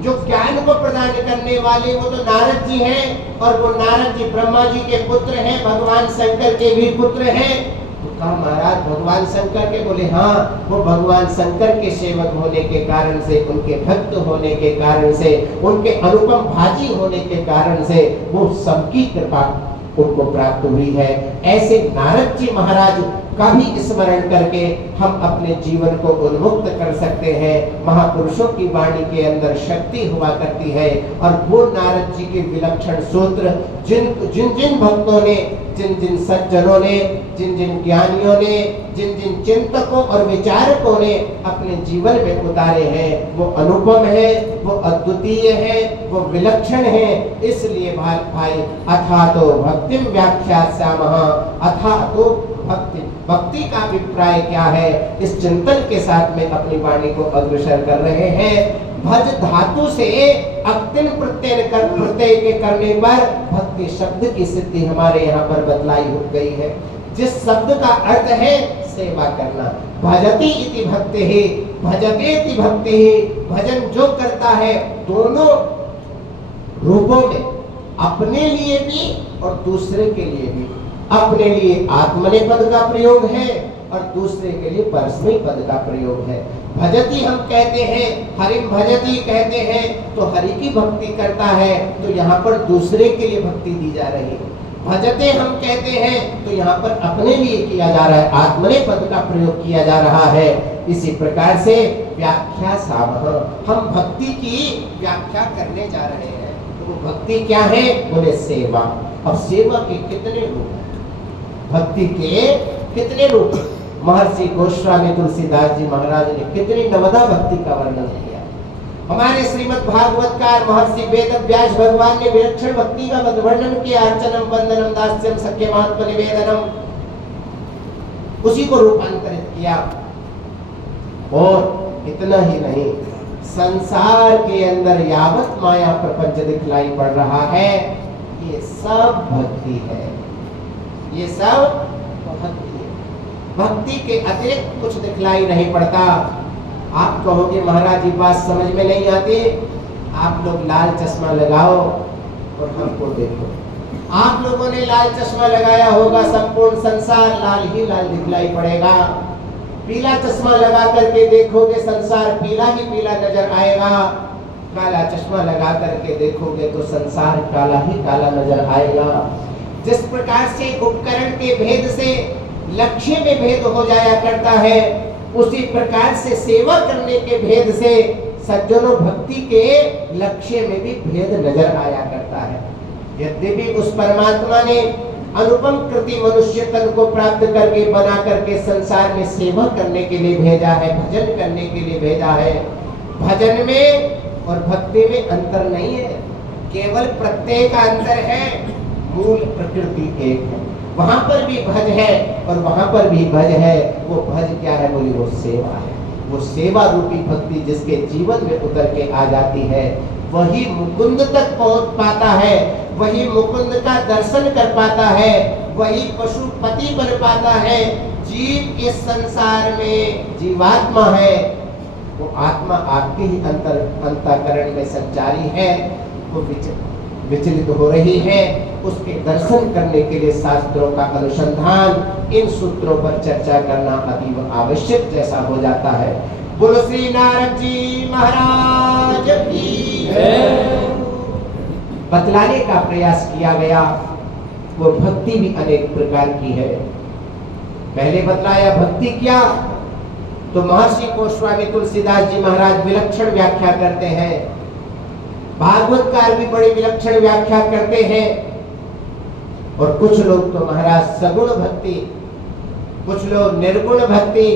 जो ज्ञान को प्रदान करने वाले वो तो नारद जी हैं, और वो नारद जी ब्रह्मा जी के पुत्र हैं, भगवान शंकर के भी पुत्र हैं। तो कहा महाराज भगवान शंकर के? बोले हाँ, वो भगवान शंकर के सेवक होने के कारण से, उनके भक्त होने के कारण से, उनके अनुपम भाजी होने के कारण से वो सबकी कृपा उनको प्राप्त हुई है। ऐसे नारद जी महाराज का भी स्मरण करके हम अपने जीवन को उन्मुक्त कर सकते हैं। महापुरुषों की वाणी के अंदर शक्ति हुआ करती है, और वो नारद जी के विलक्षण सूत्र जिन जिन भक्तों ने, जिन जिन सज्जनों ने, जिन जिन ज्ञानियों ने, जिन जिन चिंतकों और विचारकों ने अपने जीवन में उतारे हैं, वो अनुपम है, वो अद्वितीय है, वो विलक्षण है। इसलिए भाई अथा तो भक्तिम व्याख्यास्यामः, अथा तो भक्ति का अभिप्राय क्या है, इस चिंतन के साथ में अपनी वाणी को अग्रसर कर रहे हैं। भज धातु से अक्तिन प्रत्यय के करने पर भक्ति शब्द की सिद्धि हमारे यहाँ पर बतलाई हो गई है, जिस शब्द का अर्थ है सेवा करना। भजति इति भक्ति है, भजते इति भक्ति है। भजन जो करता है दोनों रूपों में, अपने लिए भी और दूसरे के लिए भी। अपने लिए आत्मनेपद का प्रयोग है और दूसरे के लिए परस्मै पद का प्रयोग है। भजती हम कहते हैं, हरिम भजती कहते हैं तो हरि की भक्ति करता है, तो यहाँ पर दूसरे के लिए भक्ति दी जा रही है। भजते हम कहते हैं तो यहाँ पर अपने लिए किया जा रहा है, आत्मनेपद का प्रयोग किया जा रहा है। इसी प्रकार से व्याख्या सामह, हम भक्ति की व्याख्या करने जा रहे हैं। तो वो भक्ति क्या है, बोले सेवा। अब सेवा के कितने रूप, भक्ति के कितने रूप, महर्षि गोस्वामी तुलसीदास जी महाराज ने कितनी नवदा भक्ति का वर्णन किया। हमारे श्रीमद् भागवतकार महर्षि वेद व्यास भगवान ने विलक्षण भक्ति का वर्णन किया। अर्चनम वंदनम दास्यम सख्यमात्म निवेदनम, उसी को रूपांतरित किया। और इतना ही नहीं, संसार के अंदर यावत माया प्रपंच दिखलाई पड़ रहा है, ये सब भक्ति है, ये सब भक्ति है। भक्ति के अतिरिक्त कुछ दिखलाई नहीं पड़ता। आप कहोगे महाराज ये बात समझ में नहीं आती, आप लोग लाल चश्मा लगाओ और हमको देखो। आप लोगों ने लाल चश्मा लगाया होगा, संपूर्ण संसार लाल ही लाल दिखलाई पड़ेगा। पीला चश्मा लगा करके देखोगे, संसार पीला ही पीला नजर आएगा। काला चश्मा लगा करके देखोगे तो संसार काला ही काला नजर आएगा। जिस प्रकार से उपकरण के भेद से लक्ष्य में भेद हो जाया करता है, उसी प्रकार से सेवा करने के भेद से सज्जनों भक्ति के लक्ष्य में भी भेद नजर आया करता है। यद्यपि उस परमात्मा ने अनुपम कृति मनुष्य तन को प्राप्त करके बना करके संसार में सेवा करने के लिए भेजा है, भजन करने के लिए भेजा है। भजन में और भक्ति में अंतर नहीं है, केवल प्रत्यय का अंतर है, मूल प्रकृति एक है। वहां पर भी भज है और वहां पर भी भज है। वो भज क्या है, बोली वो सेवा है। वो सेवा रूपी भक्ति जिसके जीवन में उतर के आ जाती है, वही मुकुंद तक पहुंच पाता है, वही मुकुंद का दर्शन कर पाता है, वही पशुपति बन पाता है। जीव इस संसार में जीवात्मा है, वो आत्मा आपके ही अंतःकरण में संचारी है, वो विचलित हो रही है। उसके दर्शन करने के लिए शास्त्रों का अनुसंधान, इन सूत्रों पर चर्चा करना अतीव आवश्यक जैसा हो जाता है। बोलो श्री नारद जी महाराज की जय। बतलाने का प्रयास किया गया, वो भक्ति भी अनेक प्रकार की है। पहले बतलाया भक्ति क्या, तो महर्षि गोस्वामी तुलसीदास जी महाराज विलक्षण व्याख्या करते हैं, भागवतकार भी बड़ी विलक्षण व्याख्या करते हैं। और कुछ लोग तो महाराज सगुण भक्ति, कुछ लोग निर्गुण भक्ति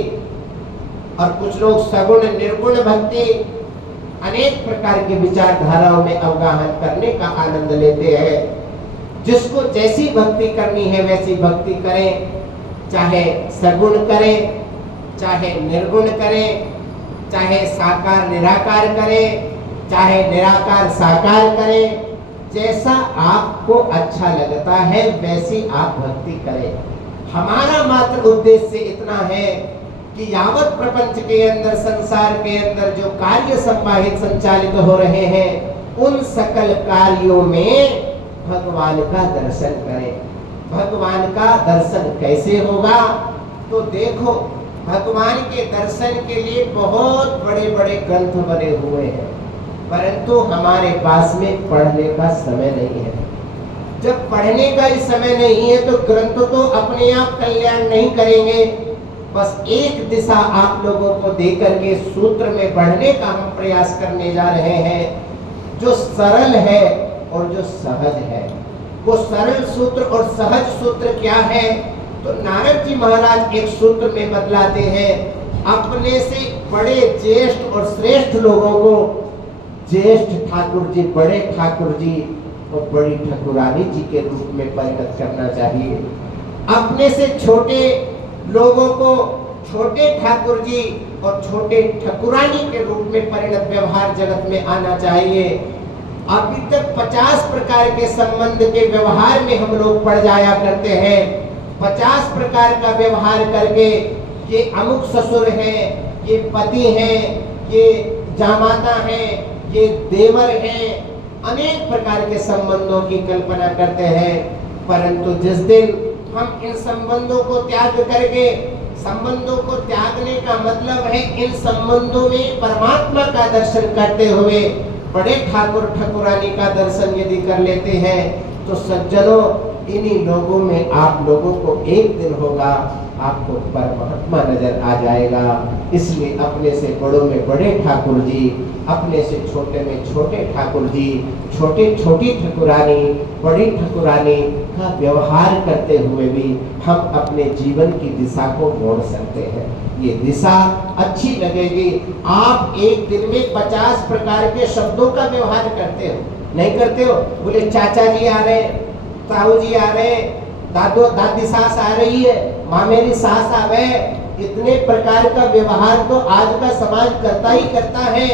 और कुछ लोग सगुण निर्गुण भक्ति, अनेक प्रकार के विचारधाराओं में अवगाहन करने का आनंद लेते हैं। जिसको जैसी भक्ति करनी है वैसी भक्ति करें, चाहे सगुण करें, चाहे निर्गुण करें, चाहे साकार निराकार करें, चाहे निराकार साकार करें, जैसा आपको अच्छा लगता है वैसी आप भक्ति करें। हमारा मात्र उद्देश्य इतना है कि यावत प्रपंच के अंदर, संसार के अंदर जो कार्य संवाहित संचालित हो रहे हैं, उन सकल कार्यों में भगवान का दर्शन करें। भगवान का दर्शन कैसे होगा, तो देखो भगवान के दर्शन के लिए बहुत बड़े बड़े ग्रंथ बने हुए हैं, परंतु हमारे पास में पढ़ने का समय नहीं है। जब पढ़ने का ही समय नहीं है तो ग्रंथ तो अपने आप कल्याण नहीं करेंगे। बस एक दिशा आप लोगों को देकर के सूत्र में बढ़ने का हम प्रयास करने जा रहे हैं, जो सरल है और जो सहज है। वो सरल सूत्र और सहज सूत्र क्या है, तो नारद जी महाराज एक सूत्र में बतलाते हैं, अपने से बड़े ज्येष्ठ और श्रेष्ठ लोगों को ज्येष्ठ ठाकुर जी, बड़े ठाकुर जी और बड़ी ठाकुरानी जी के रूप में परिणत करना चाहिए। अपने से छोटे लोगों को छोटे ठाकुर जी और छोटे ठकुरानी के रूप में परिणत व्यवहार जगत में आना चाहिए। अभी तक 50 प्रकार के संबंध के व्यवहार में हम लोग पड़ जाया करते हैं। 50 प्रकार का व्यवहार करके ये अमुक ससुर है, ये पति है, ये जामाता है, ये देवर है, अनेक प्रकार के संबंधों की कल्पना करते हैं। परंतु जिस दिन हम इन संबंधों को त्याग करके, संबंधों को त्यागने का मतलब है इन संबंधों में परमात्मा का दर्शन करते हुए बड़े ठाकुर ठकुरानी का दर्शन यदि कर लेते हैं, तो सज्जनों, इन्हीं लोगों में आप लोगों को एक दिन होगा आपको परमात्मा नजर आ जाएगा। इसलिए अपने से बड़ों में बड़े ठाकुर जी, अपने से छोटे में छोटे ठाकुर जी, छोटे छोटी ठकुरानी, बड़ी ठकुरानी का व्यवहार करते हुए भी हम अपने जीवन की दिशा को मोड़ सकते हैं। ये दिशा अच्छी लगेगी। आप एक दिन में 50 प्रकार के शब्दों का व्यवहार करते हो, नहीं करते हो? बोले चाचा जी आ रहे, ताऊ जी आ रहे, दादो दादी सास आ रही है, माँ मेरी सास आ गए। इतने प्रकार का व्यवहार तो आज का समाज करता ही करता है।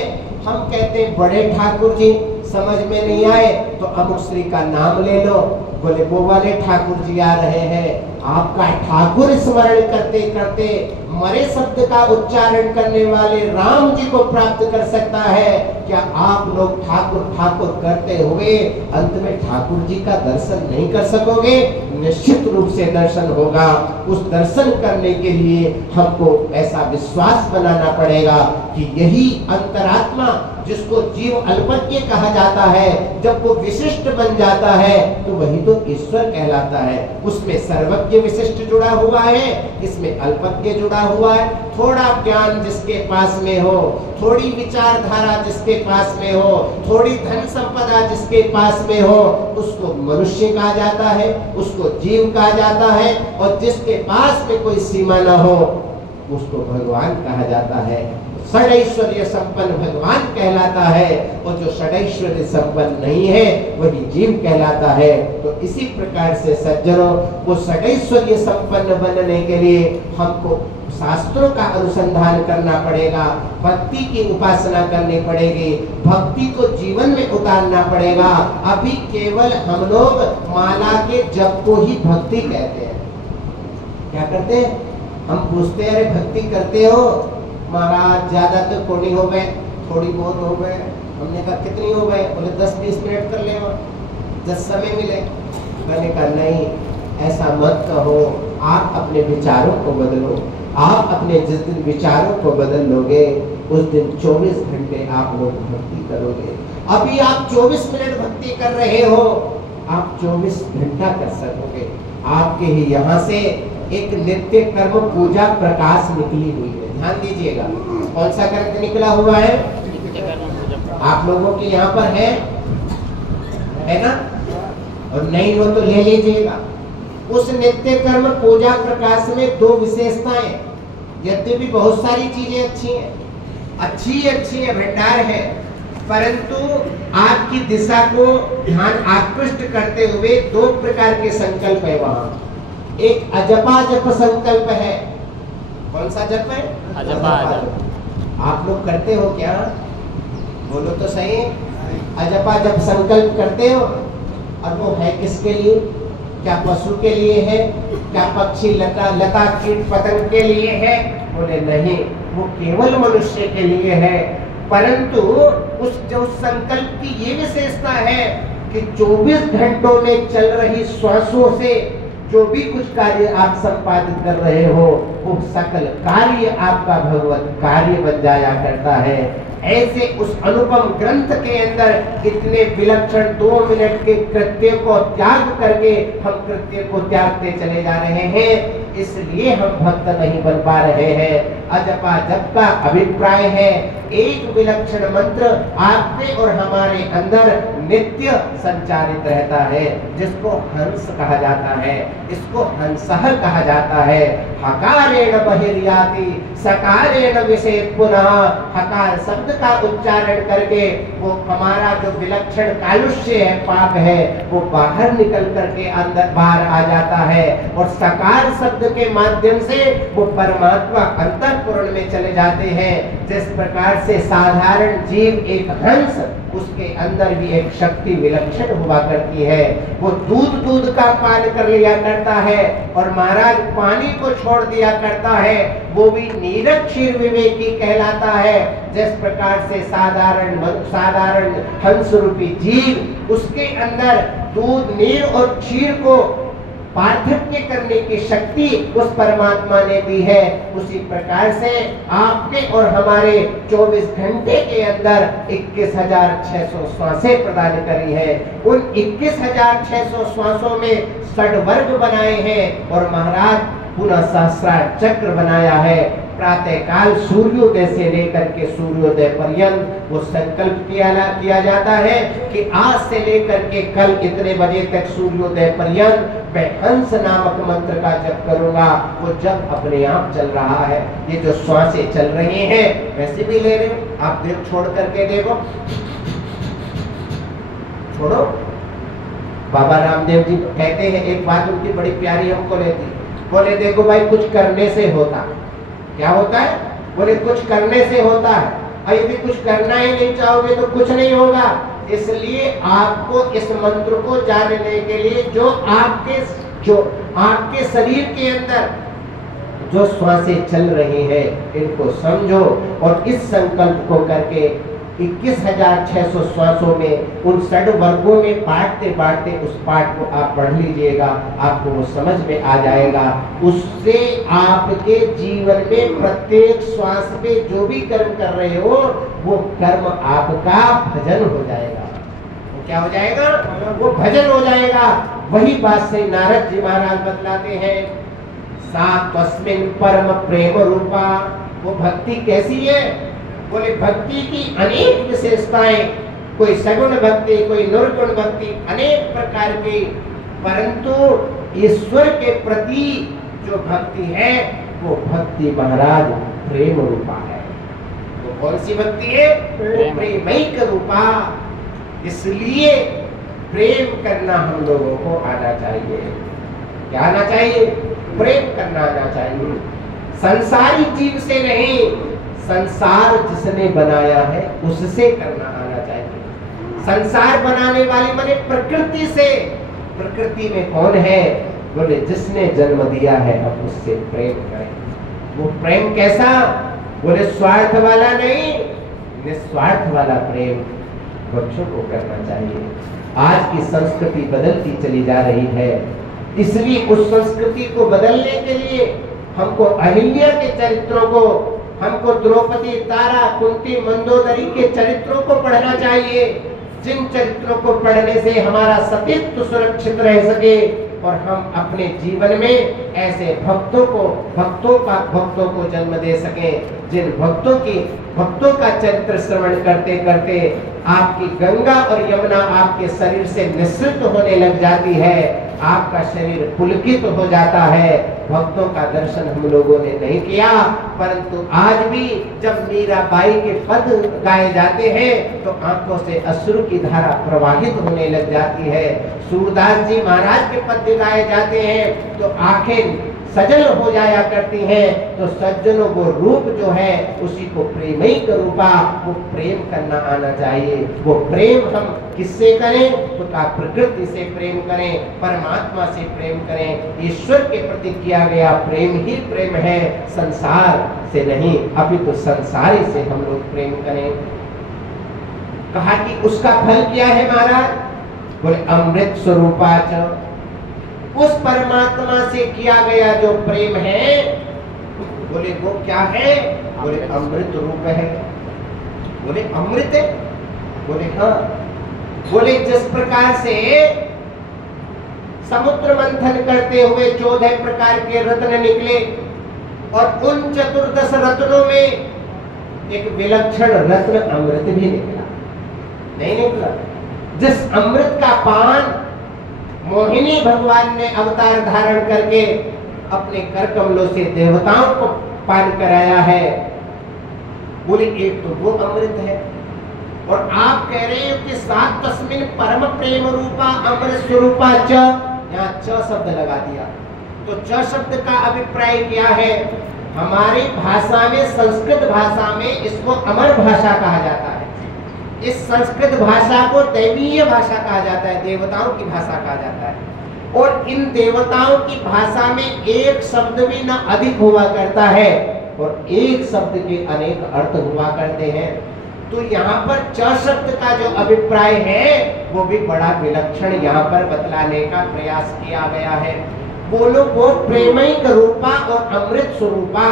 हम कहते हैं बड़े ठाकुर जी, समझ में नहीं आए तो अमुक श्री का नाम ले लो, बोले वो वाले ठाकुर जी आ रहे हैं। आपका ठाकुर स्मरण करते करते मरे शब्द का उच्चारण करने वाले राम जी को प्राप्त कर सकता है। क्या आप लोग ठाकुर ठाकुर करते हुए अंत में ठाकुर जी का दर्शन नहीं कर सकोगे? निश्चित रूप से दर्शन होगा। उस दर्शन करने के लिए हमको ऐसा विश्वास बनाना पड़ेगा कि यही अंतरात्मा, जिसको जीव अल्पज्ञ कहा जाता है, जब वो विशिष्ट बन जाता है तो वही तो ईश्वर कहलाता है। उसमें सर्वज्ञ विशिष्ट जुड़ा हुआ है, इसमें अल्पज्ञ जुड़ा हुआ है। थोड़ा ज्ञान जिसके पास में हो, थोड़ी विचारधारा जिसके पास में हो, थोड़ी धन संपदा जिसके पास में हो, उसको मनुष्य कहा जाता है, उसको जीव कहा जाता है। और जिसके पास में कोई सीमा न हो उसको भगवान कहा जाता है। षडैश्वर्य संपन्न भगवान कहलाता है, और जो षडैश्वर्य संपन्न नहीं है वही जीव कहलाता है। तो इसी प्रकार से सज्जनों, वो षडैश्वर्य संपन्न बनने के लिए हमको शास्त्रों का अनुसंधान करना पड़ेगा, भक्ति की उपासना करनी पड़ेगी, भक्ति को जीवन में उतारना पड़ेगा। अभी केवल हम लोग माला के जप को ही भक्ति कहते हैं। क्या करते हैं? हम पूछते हैं, अरे भक्ति करते हो महाराज? ज्यादा तो कोड़ी हो गए, थोड़ी बहुत हो गए। हमने कहा कितनी हो गए? बोले 10-20 मिनट कर ले, जब समय मिले। मैंने कहा नहीं, ऐसा मत कहो। आप अपने विचारों को बदलो। आप अपने जिस दिन विचारों को बदल लोगे उस दिन 24 घंटे आप लोग भक्ति करोगे। अभी आप 24 मिनट भक्ति कर रहे हो, आप 24 घंटा कर सकोगे। आपके ही यहाँ से एक नित्य कर्म पूजा प्रकाश निकली हुई है। ध्यान दीजिएगा, कौन सा ग्रंथ निकला हुआ है? आप लोगों के यहाँ पर है ना? और नहीं हो तो ले लीजिएगा। उस नित्य कर्म पूजा प्रकाश में 2 विशेषताएं, यद्यपि बहुत सारी चीजें अच्छी हैं, अच्छी है, भंडार है, परंतु आपकी दिशा को ध्यान आकृष्ट करते हुए 2 प्रकार के संकल्प है वहां। एक अजपा जप संकल्प है। कौन सा जप है? अजपा जप। आप लोग करते हो क्या? बोलो तो सही। अजपा जप संकल्प करते हो? और वो है किसके लिए? क्या पशु के लिए है? क्या पक्षी लता कीट पतंग के लिए है? बोले नहीं, वो केवल मनुष्य के लिए है। परंतु उस जो संकल्प की ये विशेषता है कि 24 घंटों में चल रही श्वासों से जो भी कुछ कार्य आप संपादित कर रहे हो, वो सकल कार्य आपका भगवत कार्य बन जाया करता है। ऐसे उस अनुपम ग्रंथ के अंदर इतने विलक्षण 2 मिनट के कृत्य को त्याग करके हम कृत्य को त्यागते चले जा रहे हैं। इसलिए हम भक्त नहीं बन पा रहे हैं। अजपा जप का अभिप्राय है एक विलक्षण मंत्र आपके और हमारे अंदर नित्य संचारित रहता है, जिसको हंस कहा जाता है, इसको हंसः कहा जाता है। हकारेण बहिर्याति सकारेण विषेद पुनः। हकार शब्द का उच्चारण करके वो हमारा जो विलक्षण कालुष्य है, पाप है, वो बाहर निकल करके अंदर बाहर आ जाता है, और सकार शब्द के माध्यम से वो परमात्मा अंतःपुरण में चले जाते हैं। जिस प्रकार से साधारण जीव एक हंस, उसके अंदर भी एक शक्ति विलक्षण हुआ करती है। वो दूध का पान कर लिया करता है और महाराज पानी को छोड़ दिया करता है, वो भी नीरज क्षीर विवेकी कहलाता है। जिस प्रकार से साधारण हंस रूपी जीव, उसके अंदर दूध, नीर और क्षीर को पार्थक्य करने की शक्ति उस परमात्मा ने दी है, उसी प्रकार से आपके और हमारे 24 घंटे के अंदर 21,600 श्वासें प्रदान करी है। उन 21,600 श्वासों में षड्वर्ग बनाए हैं और महाराज पुनः सहस्रार चक्र बनाया है। प्रातः काल सूर्योदय से लेकर के सूर्योदय पर्यंत वो संकल्प किया जाता है कि आज से लेकर के कल इतने बजे तक सूर्योदय पर्यंत मैं हंस नामक मंत्र का जप करूंगा। वो जप अपने आप चल रहा है। ये जो श्वासें चल रही हैं वैसे भी ले रहे हो, आप दिल छोड़ करके देखो, छोड़ो। बाबा रामदेव जी कहते हैं, एक बात उनकी बड़ी प्यारी हमको रहती, बोले देखो भाई कुछ करने से होता, क्या होता है? बोले कुछ करने से होता है, और यदि कुछ करना ही नहीं चाहोगे तो कुछ नहीं होगा। इसलिए आपको इस मंत्र को जानने के लिए जो आपके शरीर के अंदर जो श्वासें चल रही हैं, इनको समझो और इस संकल्प को करके 21,600 श्वासों में उन षड वर्गों में बांटते उस पाठ को आप पढ़ लीजिएगा, आपको वो समझ में आ जाएगा। उससे आपके जीवन में प्रत्येक श्वास पे जो भी कर्म कर रहे हो, वो कर्म आपका भजन हो जाएगा। वो क्या हो जाएगा? वो भजन हो जाएगा। वही बात से नारद जी महाराज बतलाते हैं, सा तस्मिन् परम प्रेम रूपा। वो भक्ति कैसी है? बोले भक्ति की अनेक विशेषताएं, कोई सगुण भक्ति, कोई निर्गुण भक्ति, अनेक प्रकार की, परंतु ईश्वर के प्रति जो भक्ति है वो भक्ति महाराज प्रेम रूपा है। वो कौन सी भक्ति है? प्रेमैक रूपा। इसलिए प्रेम करना हम लोगों को आना चाहिए। क्या आना चाहिए? प्रेम करना आना चाहिए। संसारी जीव से नहीं, संसार जिसने बनाया है उससे करना आना चाहिए। संसार बनाने वाली माने प्रकृति से। प्रकृति में कौन है? बोले जिसने जन्म दिया है, अब उससे प्रेम करें। वो प्रेम कैसा? बोले स्वार्थ वाला नहीं, निस्वार्थ वाला प्रेम बच्चों को करना चाहिए। आज की संस्कृति बदलती चली जा रही है, इसलिए उस संस्कृति को बदलने के लिए हमको अहिल्या के चरित्रों को, हमको द्रौपदी, तारा, कुंती, मंदोदरी के चरित्रों को पढ़ना चाहिए, जिन चरित्रों को पढ़ने से हमारा सतीत्व सुरक्षित रह सके और हम अपने जीवन में ऐसे भक्तों को जन्म दे सकें, जिन भक्तों का चरित्र श्रवण करते करते आपकी गंगा और यमुना आपके शरीर से निःसृत होने लग जाती है, आपका शरीर पुलकित हो जाता है। भक्तों का दर्शन हम लोगों ने नहीं किया, परंतु आज भी जब मीराबाई के पद गाए जाते हैं तो आंखों से अश्रु की धारा प्रवाहित होने लग जाती है। सूरदास जी महाराज के पद गाए जाते हैं तो आंखें सजल हो जाया करती हैं। तो सज्जनों को रूप जो है उसी को प्रेमैक रूपा, वो प्रेम करना आना चाहिए। वो प्रेम हम किससे करें? तो प्रकृति से प्रेम करें, परमात्मा से प्रेम करें। ईश्वर के प्रति किया गया प्रेम ही प्रेम है, संसार से नहीं, अभी तो संसारी से हम लोग प्रेम करें। कहा कि उसका फल क्या है महाराज? बोले अमृत स्वरूपाच। उस परमात्मा से किया गया जो प्रेम है, बोले वो क्या है? बोले अमृत रूप है। बोले अमृत है? बोले हाँ। बोले जिस प्रकार से समुद्र मंथन करते हुए 14 प्रकार के रत्न निकले और उन 14 रत्नों में एक विलक्षण रत्न अमृत भी निकला। नहीं निकला? जिस अमृत का पान मोहिनी भगवान ने अवतार धारण करके अपने कर कमलों से देवताओं को पान कराया है, बोले एक तो वो अमृत है। और आप कह रहे हो कि सात तस्मिन परम प्रेम रूपा अमृत स्वरूपा च, यहाँ च शब्द लगा दिया। तो च शब्द का अभिप्राय क्या है? हमारी भाषा में, संस्कृत भाषा में इसको अमर भाषा कहा जाता है। इस संस्कृत भाषा को दैवीय भाषा कहा जाता है, देवताओं की भाषा कहा जाता है। और इन देवताओं की भाषा में एक शब्द भी न अधिक हुआ करता है और एक शब्द के अनेक अर्थ हुआ करते हैं। तो यहाँ पर च शब्द का जो अभिप्राय है वो भी बड़ा विलक्षण यहाँ पर बतलाने का प्रयास किया गया है। बोलो वो प्रेमैक रूपा और अमृत स्वरूपा,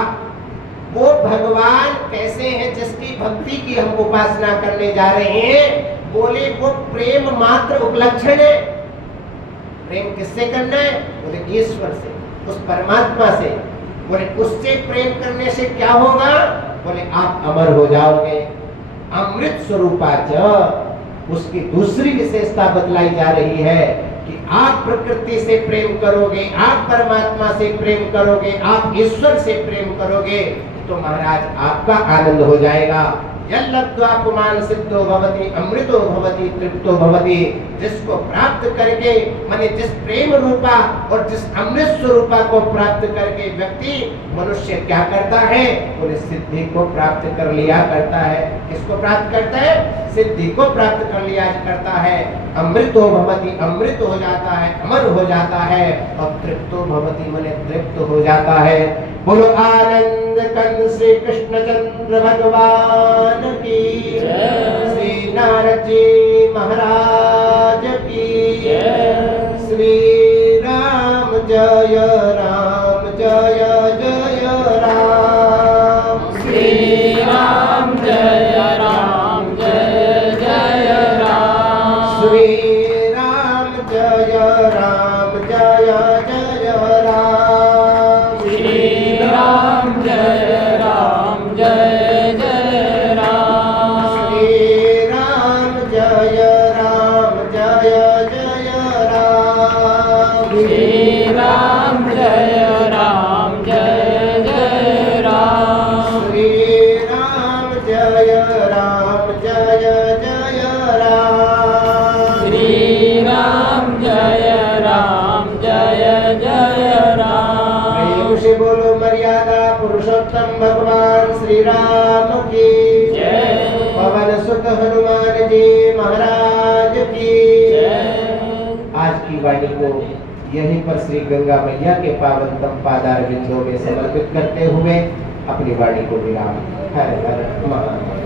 वो भगवान कैसे हैं जिसकी भक्ति की हम उपासना करने जा रहे हैं? बोले वो प्रेम मात्र उपलक्षण है। प्रेम किससे करना है? बोले ईश्वर से, उस परमात्मा से। बोले उससे प्रेम करने से क्या होगा? बोले आप अमर हो जाओगे। अमृत स्वरूपा च, उसकी दूसरी विशेषता बतलाई जा रही है कि आप प्रकृति से प्रेम करोगे, आप परमात्मा से प्रेम करोगे, आप ईश्वर से प्रेम करोगे तो महाराज आपका आनंद हो जाएगा। यल्लब्ध्वा पुमान् सिद्धो भवति अमृतो भवति तृप्तो भवति। जिसको प्राप्त करके, माने जिस प्रेम रूपा और जिस अमृत स्वरूपा को प्राप्त करके व्यक्ति मनुष्य क्या करता है? बोले सिद्धि को प्राप्त कर लिया करता है। किसको प्राप्त करता है? सिद्धि को प्राप्त कर लिया करता है। अमृतो भवति, अमृत हो जाता है, अमर हो जाता है। और तृप्तो भवति माने तृप्त हो जाता है। बोलो आनंद कंद श्री कृष्णचंद्र भगवान की जय, श्री नारद जी महाराज की जय, श्री राम जय राम जय जय राम, श्री राम जय राम जय जय राम, श्री राम जय राम जय जय राम, श्री राम जय राम जय जय राम, श्री राम जय राम जय जय राम, श्री राम जय राम जय जय राम, श्री राम जय राम जय जय राम, श्री राम जय राम जय जय राम। प्रेम से बोलो मर्यादा पुरुषोत्तम भगवान श्री राम की जय, पवन सुत हनुमान जी महाराज की जय। आज की वाणी को यहीं पर श्री गंगा मैया के पावन तम पादार बिंदों में समर्पित करते हुए अपनी वाणी को विराम। हर हर महादेव।